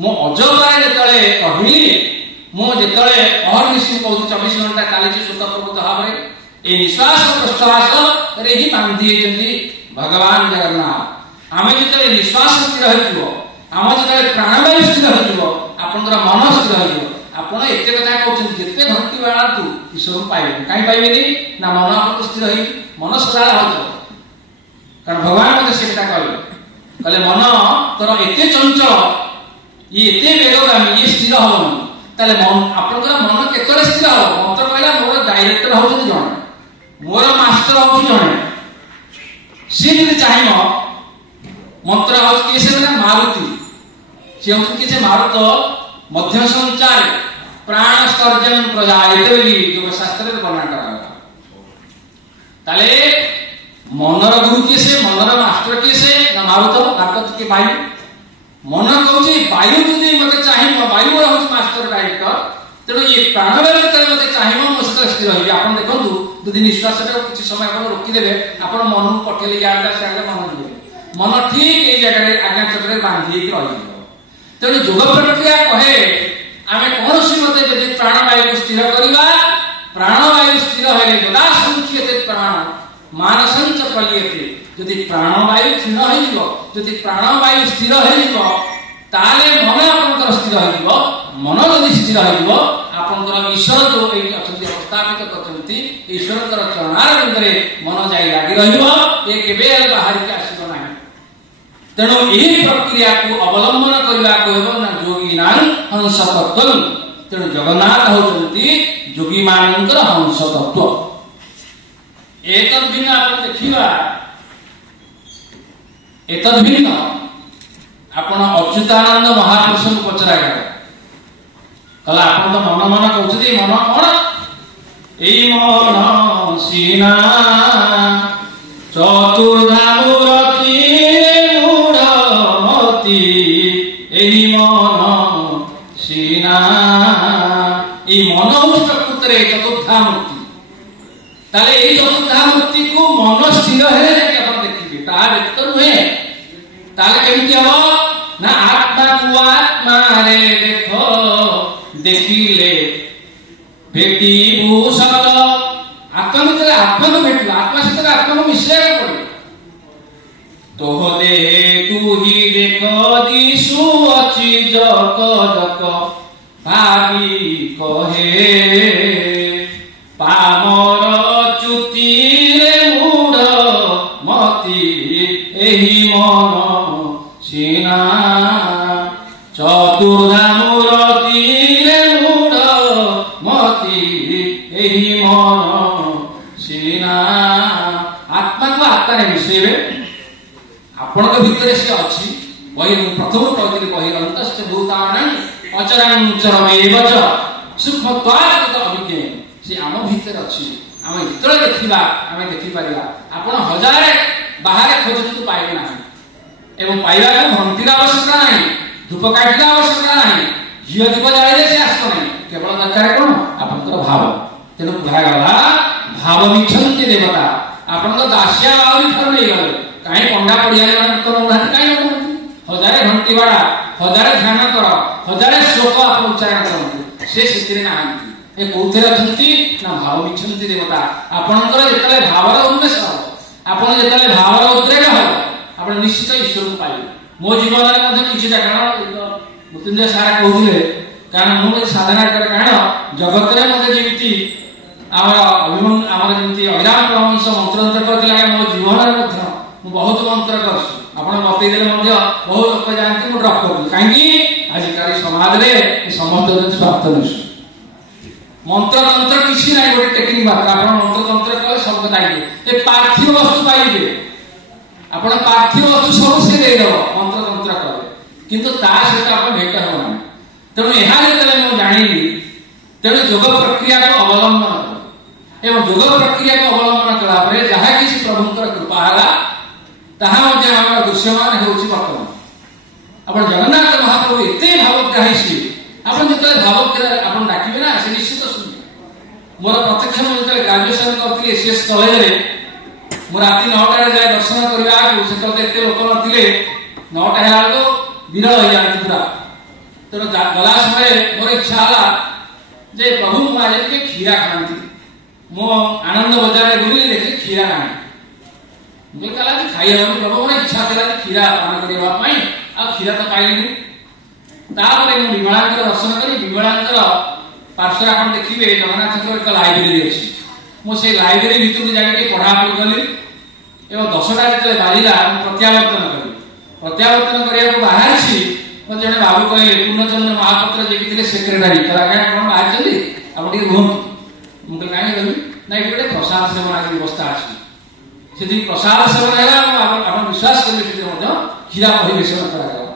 মু অজপারে যেতବେଳେ କହିଲି ମୁଁ ଯେତେବେଳେ ଅହର୍ନିଶି କହୁଛି 24 ଘଣ୍ଟା ଚାଲିଛି ସ୍ୱତଃପ୍ରଭୁତ ଭାବରେ এই নিঃশ্বাস প্রশ্বাসରେ ହିଁ ବାନ୍ଧି ହେଇଛନ୍ତି ଭଗବାନ ଜଗନ୍ନାଥ। ଆମେ ଯେତେବେଳେ ନିଶ୍ୱାସ ସ୍ଥିର ହେଇଯିବ, ଆମର ଯେତେବେଳେ ପ୍ରାଣବାୟୁ ସ୍ଥିର ହେଇଯିବ, ଆପଣଙ୍କର ମନ ସ୍ଥିର ହେଇଯିବ। ଆପଣ ଏତେ କଥା କହୁଛନ୍ତି ଯେତେ ଘଣ୍ଟି ବାଡ଼ାନ୍ତୁ ଈଶ୍ୱରକୁ ପାଇବେନି। କାହିଁ ପାଇବେନି? ନା ମନ ଆପଣଙ୍କୁ ସ୍ଥିର ହେଇ ମନ ସଦାବେଳେ ହଉଥିବ। କାରଣ ଭଗବାନ ମୋତେ ସେ କଥା କହିଲେ ମନ ତୋର ଏତେ ଚଞ୍ଚଳ, ଇଏ ଏତେ ବେଗଗାମୀ, ଇଏ ସ୍ଥିର ହବନି। ତାହେଲେ ଆପଣଙ୍କର ମନ କେତେବେଳେ ସ୍ଥିର ହବ? ମନ୍ତ୍ର କହିଲା ମୋର ଡାଇରେକ୍ଟର ହଉଛନ୍ତି ଜଣେ, ମୋର ମାଷ୍ଟର ହଉଛି ଜଣେ। ସିଏ ଯଦି ଚାହିଁବ মন্ত্র হচ্ছে কি সে মারুতি, সে হচ্ছে কি সে মারুত মধ্য সঞ্চার প্রাণ স্তর্জন প্রজায়িত বলি যোগ শাস্ত্রের বর্ণনা করা হয়। তাহলে মনর গুরু কি সে, মনর মাস্টর কি সে? না মারুত, ডাক্তার কি বায়ু। মন কହୁଛି বায়ু যদি মতে চাহিব, বায়ু হচ্ছে মাস্টর ডাইরেক্টর, তেଣୁ ଇଏ ପ୍ରାଣବାୟୁ ଯେତେବେଳେ ମତେ ଚାହିଁବ ମୋ ସହିତ ସ୍ଥିର ହେଇଯିବ। ଆପଣ ଦେଖନ୍ତୁ ଯଦି ନିଶ୍ୱାସଟାକୁ କିଛି ସମୟ ଆପଣ ରୋକିଦେବେ, ଆପଣ ମନକୁ ପଠେଇଲେ ଇଆଡେ ସିଆଡେ ମନ ଯିବେ। ମନ ଠିକ ଏଇ ଜାଗାରେ ଆଜ୍ଞା ଚକ୍ରରେ ବାନ୍ଧି ହେଇକି ରହିଯିବ। ତେଣୁ ଯୋଗ ପ୍ରକ୍ରିୟା କହେ ଆମେ କୌଣସି ମତେ ଯଦି ପ୍ରାଣବାୟୁକୁ ସ୍ଥିର କରିବା, ପ୍ରାଣବାୟୁ ସ୍ଥିର ହେଲେ ଯଦା ସଂଖ୍ୟତେ ପ୍ରାଣ ମାନସଞ୍ଚ କଲିୟତେ। ଯଦି ପ୍ରାଣବାୟୁ କ୍ଷୀଣ ହେଇଯିବ, ଯଦି ପ୍ରାଣବାୟୁ ସ୍ଥିର ହେଇଯିବ, ତାହେଲେ ମନ ଆପଣଙ୍କର ସ୍ଥିର ହେଇଯିବ। ମନ ଯଦି ସ୍ଥିର ମିଶି ରହିଯିବ ଆପଣଙ୍କର ଈଶ୍ୱର ଯୋଉ ଏଇଠି ଅଛନ୍ତି ଅବସ୍ଥାପିତ କରିଛନ୍ତି ଈଶ୍ୱରଙ୍କର ଚରଣାରବିନ୍ଦରେ ମନ ଯାଇ ଲାଗି ରହିବ ଏ କେବେ ବାହାରିକି ଆସିବ ନାହିଁ। ତେଣୁ ଏହି ପ୍ରକ୍ରିୟାକୁ ଅବଲମ୍ବନ କରିବାକୁ ହେବ ନା ଯୋଗୀ ନାଁ ହଂସ ତତ୍ତ୍ୱ। ତେଣୁ ଜଗନ୍ନାଥ ହେଉଛନ୍ତି ଯୋଗୀ ମାନଙ୍କର ହଂସ ତତ୍ତ୍ୱ। ଏତଦ୍ ଭିନ୍ନ ଆପଣ ଦେଖିବା ଏତଦ୍ ଭିନ୍ନ ଆପଣ ଅଚ୍ୟୁତାନନ୍ଦ ମହାପୁରୁଷଙ୍କୁ ପଚରାଗଲେ କହିଲା ଆପଣ ତ ମନ ମନ କହୁଛନ୍ତି ମନ କଣ? ଏଇ ମନ ସିନା ଚତୁର୍ଧା ମୂରତି ମୂଢ଼ମତି ଏହି ମନ ସିନା। এই মন হচ্ছে প্রকৃতরে চতুর্থা মূর্তি। তাহলে এই চতুর্থা মূর্তিକୁ মন স্থির ହେଲେ ଯାଇକି ଆପଣ ଦେଖିବେ, ତା ବ୍ୟତୀତ ନୁହେଁ। তাহলে কেমতি হব না আত্মাକୁ আত্মারে দেখ ଦେଖିଲେ ভেটিবু সত। আত্মা ভিতরে আত্মাକୁ ভেটিব, আত্মা সହିତ ଆତ୍ମାକୁ ମିଶେଇବାକୁ ପଡ଼ିବ। তোহ দে তুহি দেখ দিশু অচি জক জক ভাবি কহে পামর চ্যুতিরে মূঢ় মতি এই মন সিনা চতুর্ধা মূরতিরে মূঢ় মতি এই মন সিনা। আত্মাକୁ ଆତ୍ମାରେ ମିଶେଇବେ। ଆପଣଙ୍କ ଭିତରେ ସେ ଅଛି। ବହି ପ୍ରଥମ କହିଥିଲି ବହିର ଅନ୍ତସ୍ଥ ଭୂତାନାଂ ଅଚରାଞ୍ଚରମେବଚ ସୂକ୍ଷ୍ମତ୍ୱାତ୍ ଅଭିଜ୍ଞ। ସେ ଆମ ଭିତରେ ଅଛି। ଆମେ ଯେତେବେଳେ ଦେଖିବା ଆମେ ଦେଖିପାରିବା। ଆପଣ ହଜାରେ ବାହାରେ ଖୋଜନ୍ତୁ ପାଇବେ ନାହିଁ ଏବଂ ପାଇବାକୁ ଘଣ୍ଟିର ଆବଶ୍ୟକତା ନାହିଁ, ଧୂପକାଠିର ଆବଶ୍ୟକତା ନାହିଁ, ଘିଅ ଦୀପ ଜାଳିଲେ ସେ ଆସିବ ନାହିଁ। କେବଳ ଦରକାର କଣ? ଆପଣଙ୍କର ଭାବ। ତେଣୁ କୁହାଗଲା ଭାବ ମିଛନ୍ତି ଦେବତା। ଆପଣଙ୍କ ଦାସିଆ ଆହୁରି ଥର ନେଇଗଲେ କାହିଁ ପଣ୍ଡା ପଡ଼ିଆରେ କରୁନାହାନ୍ତି, କାହିଁ କରୁନାହାନ୍ତି? ହଜାରେ ଘଣ୍ଟି ବାଡ଼ା, ହଜାରେ ଧ୍ୟାନ କର, ହଜାରେ ଶ୍ଲୋକ ଆପଣ ଉଚ୍ଚାରଣ କରନ୍ତୁ, ସେ ସେଥିରେ ନାହାନ୍ତି। ଏ କୋଉଥିରେ ଅଛନ୍ତି ନା ଭାବ ମିଛନ୍ତି ଦେବତା। ଆପଣଙ୍କର ଯେତେବେଳେ ଭାବର ଉନ୍ମେଷ ହବ, ଆପଣ ଯେତେବେଳେ ଭାବର ଉଦ୍ରେକ ହବ, ଆପଣ ନିଶ୍ଚିତ ଈଶ୍ୱରକୁ ପାଇବେ। ମୋ ଜୀବନରେ ମଧ୍ୟ କିଛିଟା, କାରଣ ମୃତ୍ୟୁଞ୍ଜୟ ସାରା କହୁଥିଲେ, କାରଣ ମୁଁ ସାଧନା କରେ, କାରଣ ଜଗତରେ ମୋତେ ଯେମିତି ଆମର ଯେମିତି ଅଭିରାମ ପରମହଂସ ମନ୍ତ୍ରତନ୍ତ୍ର କରିଥିଲା, ମୋ ଜୀବନରେ ମଧ୍ୟ ମୁଁ ବହୁତ ମନ୍ତ୍ର କରୁଛି। ଆପଣ ବତେଇଦେଲେ ମଧ୍ୟ ବହୁ ଲୋକ ଯାଆନ୍ତି, ମୁଁ ଡ୍ରପ୍ କରୁଛି। କାହିଁକି? ଆଜିକାଲି ସମାଜରେ ସମସ୍ତ ସ୍ୱାର୍ଥ ନିଶ୍ଚୟ ମନ୍ତ୍ରତନ୍ତ୍ର କିଛି ନାହିଁ, ଗୋଟେ ଟେକ୍ନିକ୍ ମାତ୍ର। ଆପଣ ମନ୍ତ୍ରତନ୍ତ୍ର କଲେ ସବୁ କଥା ହେଇଯିବ। ଏ ପାର୍ଥିବ ବସ୍ତୁ ପାଇବେ, ଆପଣ ପାର୍ଥିବ ବସ୍ତୁ ସବୁ ସେ ଦେଇଦେବ ମନ୍ତ୍ରତନ୍ତ୍ର କଲେ, କିନ୍ତୁ ତା ସହିତ ଆପଣ ଭେଟ ହେବ ନାହିଁ। ତେଣୁ ଏହା ଯେତେବେଳେ ମୁଁ ଜାଣିଲି, ତେଣୁ ଯୋଗ ପ୍ରକ୍ରିୟାକୁ ଅବଲମ୍ବନ କର ଏବଂ ଯୋଗ ପ୍ରକ୍ରିୟାକୁ ଅବଲମ୍ବନ କଲା ପରେ ଯାହା କିଛି ପ୍ରଭୁଙ୍କର କୃପା ହେଲା ତାହା ମଧ୍ୟ ଆମର ଦୃଶ୍ୟମାନ ହେଉଛି ବର୍ତ୍ତମାନ। ଆପଣ ଜଗନ୍ନାଥ ମହାପ୍ରଭୁ ଏତେ ଭାବଗ୍ରାହୀ ସିଏ, ଆପଣ ଯେତେବେଳେ ଭାବଗ୍ରାହୀ ଆପଣ ଡାକିବେ ନା, ସେ ନିଶ୍ଚିତ ଶୁଣିବେ। ମୋର ପ୍ରତ୍ୟକ୍ଷ ମୁଁ ଯେତେବେଳେ ଗ୍ରାଜୁଏସନ କରିଥିଲି ଏସିଏସ୍ କଲେଜରେ, ମୁଁ ରାତି 9ଟାରେ ଯାଏ ଦର୍ଶନ କରିବାକୁ, ସେତେବେଳେ ଏତେ ଲୋକ ନଥିଲେ, 9ଟା ହେଲା ବେଳକୁ ବିରଳ ହେଇଯାନ୍ତି ପୁରା। ତେଣୁ ଗଲା ସମୟରେ ମୋର ଇଚ୍ଛା ହେଲା ଯେ ପ୍ରଭୁ ମୁଁ ଆଜି ଟିକେ କ୍ଷୀରା ଖାଆନ୍ତି। ମୁଁ ଆନନ୍ଦ ବଜାରରେ ବୁଲିଲି, ଦେଖି କ୍ଷୀରା ନାହିଁ। ମୁଁ କହିଲି ଆଜି ଖାଇ ହେବନି ପ୍ରଭୁ, ମୋର ଇଚ୍ଛା ଥିଲା କ୍ଷୀରା ପାନ କରିବା ପାଇଁ, ଆଉ କ୍ଷୀରା ତ ପାଇଲିନି। ତାପରେ ମୁଁ ବିମଳାଙ୍କର ଦର୍ଶନ କରି, ବିମଳାଙ୍କର ପାର୍ଶ୍ୱରେ ଆପଣ ଦେଖିବେ ଜଗନ୍ନାଥଙ୍କର ଏକ ଲାଇବ୍ରେରୀ ଅଛି। ମୁଁ ସେଇ ଲାଇବ୍ରେରୀ ଭିତରକୁ ଯାଇକି ପଢାପଢି କଲି ଏବଂ 10ଟା ଯେତେବେଳେ ବାଜିଲା ମୁଁ ପ୍ରତ୍ୟାବର୍ତ୍ତନ କଲି। ପ୍ରତ୍ୟାବର୍ତ୍ତନ କରିବାକୁ ବାହାରିଛି, ମତେ ଜଣେ ବାବୁ କହିଲେ, ପୂର୍ଣ୍ଣଚନ୍ଦ୍ର ମହାପାତ୍ର ଯିଏ ଥିଲେ ସେକ୍ରେଟାରୀ, ଆଜ୍ଞା କଣ ବାହାରିଛନ୍ତି, ଆପଣ ଟିକେ ରୁହନ୍ତୁ। ମୁଁ କହିଲି କାହିଁକି କହିବି ନା, ଏଠି ଗୋଟେ ପ୍ରସାଦ ସେବନ ଆଜି ବ୍ୟବସ୍ଥା ଅଛି। ସେଠି ପ୍ରସାଦ ସେବନ ହେଲା, ଆପଣ ବିଶ୍ୱାସ କରିବେ ସେଥିରେ ମଧ୍ୟ କ୍ଷୀରା ପରିବେଷଣ କରାଗଲା।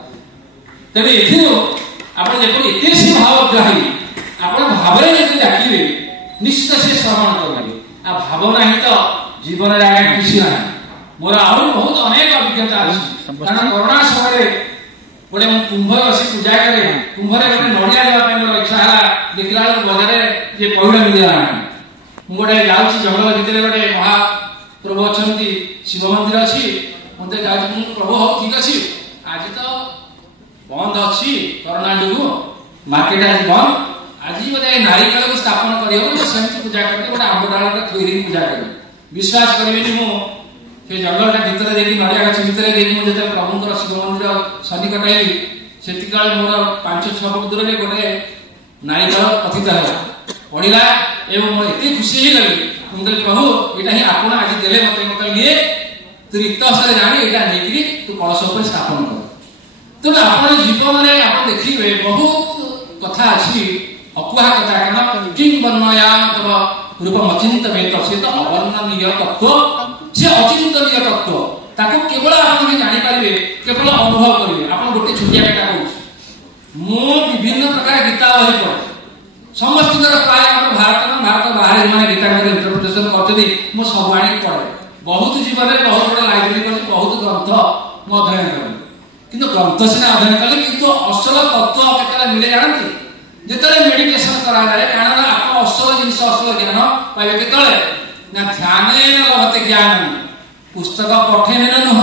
ତେଣୁ ଏଥିରୁ ଆପଣ ଯେପରି ଏତେ ସେ ଭାବଗ୍ରାହୀ, ଆପଣ ଭାବରେ ଯଦି ଡାକିବେ ନିଶ୍ଚିତ ସେ ଶ୍ରବଣ କରିବେ। ଆଉ ଭାବ ନାହିଁ ତ ଜୀବନରେ ଆଜ୍ଞା କିଛି ନାହିଁ। ମୋର ଆହୁରି ବହୁତ ଅନେକ ଅଭିଜ୍ଞତା ଅଛି। କାରଣ କରୋନା ସମୟରେ ଗୋଟେ ମୁଁ କୁମ୍ଭରେ ବସି ପୂଜା କରେ, କୁମ୍ଭରେ ଗୋଟେ ନଡ଼ିଆ ଦେବା ପାଇଁ ମୋର ଇଚ୍ଛା ହେଲା, ଦେଖିଲା ବେଳକୁ ବଜାରରେ ଯେ ପଇଡ଼ ମିଳିଲା ନାହିଁ। ମୁଁ ଗୋଟେ ଯାଉଛି ଜଙ୍ଗଲ ଭିତରେ, ଗୋଟେ ମହାପ୍ରଭୁ ଅଛନ୍ତି, ଶିବ ମନ୍ଦିର ଅଛି, ମତେ ଯାଉଛି, ମୁଁ ପ୍ରଭୁ ହଉ ଠିକ ଅଛି, ଆଜି ତ ବନ୍ଦ ଅଛି କରୋନା ଯୋଗୁଁ, ମାର୍କେଟ ଆଜି ବନ୍ଦ, ଆଜି ବୋଧେ ନାରିକେଳକୁ ସ୍ଥାପନ କରିହେବ, ସେମିତି ପୂଜା କରିକି ଗୋଟେ ଆମ୍ବ ଡାଳରେ ଥୋଇ ଦେଇକି ପୂଜା କରିବି। ବିଶ୍ୱାସ କରିବେନି, ମୁଁ ସେ ଜଙ୍ଗଲଟା ଭିତରେ ଦେଇକି, ନଡ଼ିଆ ଗଛ ଭିତରେ ଦେଇକି ମୁଁ ଯେତେବେଳେ ପ୍ରଭୁଙ୍କର ଶିବ ମନ୍ଦିର ସନ୍ନିକଟ ହେଲି, ସେତିକିବେଳେ ମୋର 5-6 ଫୁଟ ଦୂରରେ ଗୋଟେ नारीकर कथित है पढ़ा एवं एत खुशी हो गली मुझे प्रभु यहाँ ही आपण आज देले मत लिए तू रिक्त हस्ते जानी यहाँ नहीं तू कलश पर स्थापन कर तेना आप जीवन में आप देखिए बहुत कथा अच्छी अकुहा कथा कारण किं वर्णया तब रूपम अचिंतवेत से तो अवर्णनीय तत्व से अचिंतनीय तत्व ताको केवल आप जानीपारे केवल अनुभव करेंगे आप गोटे छोटिया कथा कहूँ मु विभिन्न प्रकार गीता बही पढ़े समस्त प्राय भारत बाहर जो गीता इंटरप्रिटेशन कर सब आनी पढ़े बहुत जीवन में बहुत बड़ा लाइब्रेरी कर बहुत ग्रंथ मु अध्ययन करें किंतु ग्रंथ सीना अध्ययन कले किंतु असल तत्व केतला मिले जानती जिते मेडिटेशन कराए कारण आप असल जिन असल ज्ञान पाइबे केतले ना ध्यान लभते ज्ञान पुस्तक पठन नुह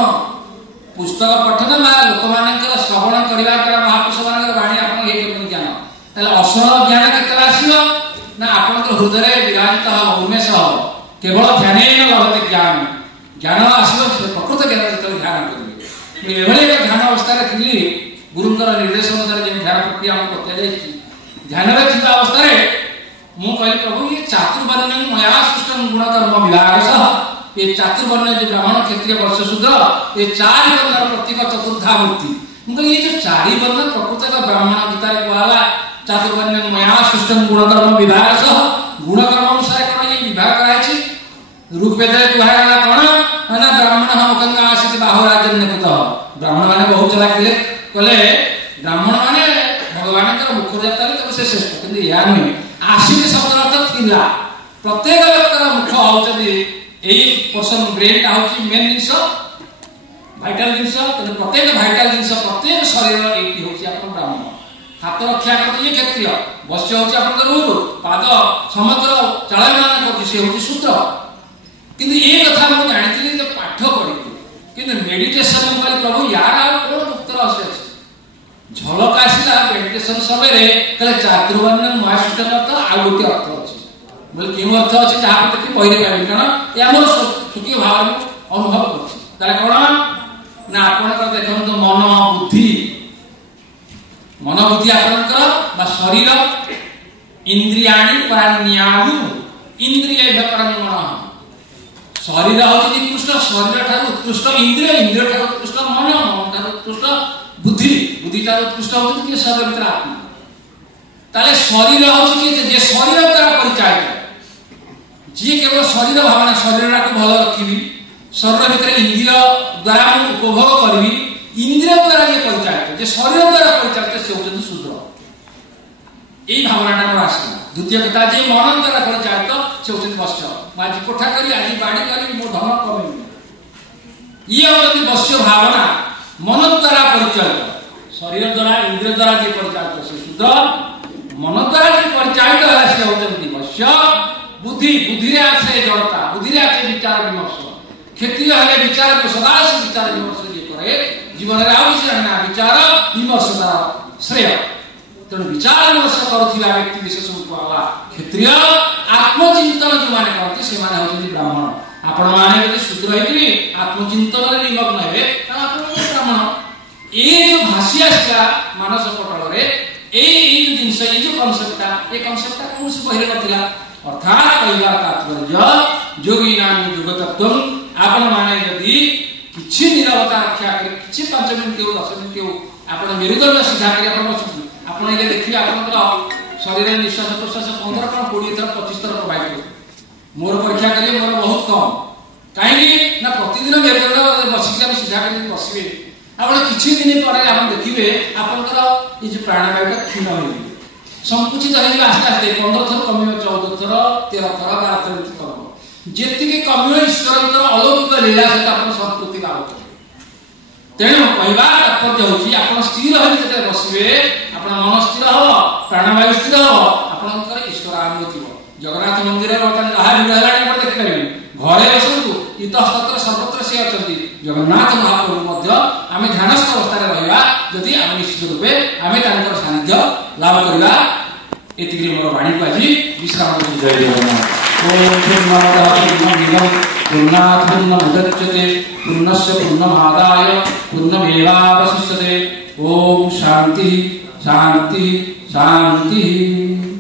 पुस्तक पठन बा लोक मानकर श्रवण करबा द्वारा महापुरुष मानकर वाणी आपन हे ज्ञान ताले असल ज्ञान केतला आसीबो ना आपन हृदय विराजित हो उन्मेष हो केवल ध्यान लभते ज्ञान ज्ञान आसीबो प्रकृत ज्ञान जेतले ध्यान करिवे एभली एक ध्यान अवस्था रे थिली गुरुंकर निर्देश अनुसार जे ध्यान प्रक्रिया हम करते जाई ध्यान रे थिला अवस्था रे मु कहली प्रभु ये चातुर्वर्ण्यं मया सृष्टं गुणकर्म विभागसः ये चातुर्वर्ण जो ब्राह्मण क्षत्रिय वैश्य शूद्र ये चार वर्ण प्रतीक चतुर्धा मूर्ति मतलब ये जो चारि वर्ण प्रकृत का ब्राह्मण गीता कहला चातुर्वर्ण मया सृष्टं गुणकर्म विभागसः गुणकर्म अनुसार कौन ये विभाग कराई ऋग्वेद कहला कौन ना ब्राह्मण मुखंगा आसीत बाहुराजन्यकृत ब्राह्मण माने बहुत चला किले कहले ब्राह्मण माने भगवान के मुख जाता है से श्रेष्ठ किंतु या नहीं आसीत शब्द अर्थ थिला प्रत्येक व्यक्तिर मुख होचदी एई पर्सन ब्रेन होची मेन जिंस भाइटल जिंस तो प्रत्येक भाइटल जिंस प्रत्येक शरीर एकी होची आपन ब्राह्मण हाथ रक्षा करते ये क्षत्रिय वश्य होची आपन रूप पाद समग्र चलमान करती से होची सूत्र किंतु ये कथा हम जानिथिली जे पाठ पढी किंतु मेडिटेशन में प्रभु यार आ कोन उत्तर आसे झलक आसिला मेडिटेशन समय रे कले चातुर्वर्ण महाशिष्ट अर्थ आ गोटे अर्थ अछि बोले केउ अर्थ अछि जहा पर देखि पहिले पाइबे कारण या मोर सुखी भाव अनुभव करछि ताले कोन ना आपनकर देखन तो मन बुद्धि आपनकर बा शरीर इंद्रियाणि प्राण्याहु इंद्रिय परम मन शरीर होची उत्कृष्ट शरीर ठार उत्कृष्ट इंद्रिय इंद्रिय ठार उत्कृष्ट मन मन ठार उत्कृष्ट बुद्धि बुद्धि ठार उत्कृष्ट होची कि शरीर भीतर आत्मा ताले शरीर होची कि जे शरीर द्वारा परिचालित जी केवल शरीर भावना शरीर को भल रखिबी शरीर भीतर इंद्रिय द्वारा उपभोग करबी इंद्रिय द्वारा जे परिचालित जे शरीर द्वारा परिचालित से होची शूद्र এই ভাবনাটা আমার আসে দ্বিতীয় কথা যে মন দ্বারা পরিচালিত সে হচ্ছে বশ্য মাঝি কোঠা করি আজ বাড়ি করি মো ধন কমে ইয়ে হচ্ছে বশ্য ভাবনা মন দ্বারা পরিচালিত শরীর দ্বারা ইন্দ্রিয় দ্বারা যে পরিচালিত সে শুদ্ধ মন দ্বারা যে পরিচালিত হয় সে হচ্ছে বশ্য বুদ্ধি বুদ্ধিরে আছে জড়তা বুদ্ধিরে আছে বিচার বিমর্ষ ক্ষেত্রীয় হলে বিচার সদা বিচার বিমর্শ যে করে জীবনের আর কিছু না বিচার বিমর্শ দ্বারা শ্রেয় तेणु विचार विमर्श करुवा व्यक्ति विशेष कहला क्षत्रिय आत्मचिंतन जो माने करते से माने होती ब्राह्मण आपण माने यदि शूद्र होइबी आत्मचिंतन रे निमग्न हेबे त आपण ब्राह्मण ए जो भाषी आसला मानस पटल रे ए जो जिंस ए जो कांसेप्टटा कोन से पहिले नथिला अर्थात कहला तात्पर्य योगी नाम युगत तत्व आपण माने यदि किछि निरवता रक्षा करे किछि 5 मिनिट के 10 मिनिट के आपण मेरुदंड सीधा करी आपण बसु आपण ये देखिए आपनकर शरीर निश्वास प्रश्वास 15 टन 20 थर 25 थर प्रवाहित हो मोर परीक्षा करिए मोर बहुत कम काहे ना प्रतिदिन मेरुदंड बसिक हम सीधा करी बसिबे आपण किछि दिन पर आपण देखिबे आपनकर ये जो प्राणवायुटा क्षीण होई संकुचित होई आस्ते आस्ते 15 थर कमियो 14 थर 13 थर 12 थर करबो जेति के कमियो ईश्वरकर अलौकिक लीला से आपण संस्कृति लाभ तेणु कहवा तात्पर्य होची आपण स्थिर होई जते बसिबे आपण मन स्थिर हो प्राणवायु स्थिर हो आपनकर ईश्वरानुमति हो जगन्नाथ मंदिर वर्तमान जहा विधालाणी आपण देखि पारिबे घरे बसंतु इतस्तत्र सर्वत्र से अछंती जगन्नाथ महाप्रभु मध्य आमे ध्यानस्थ अवस्था रे रहइबा यदि आमे निश्चित रूपे आमे तांकर सानिध्य लाभ करिबा एतिग्री मोर वाणी पाजी विश्राम जय जगन्नाथ ओम पूर्णमदः पूर्णमिदं पूर्णात् पूर्णमुदच्यते पूर्णस्य पूर्णमादाय पूर्णमेवावशिष्यते ओम शांति शांति शांति।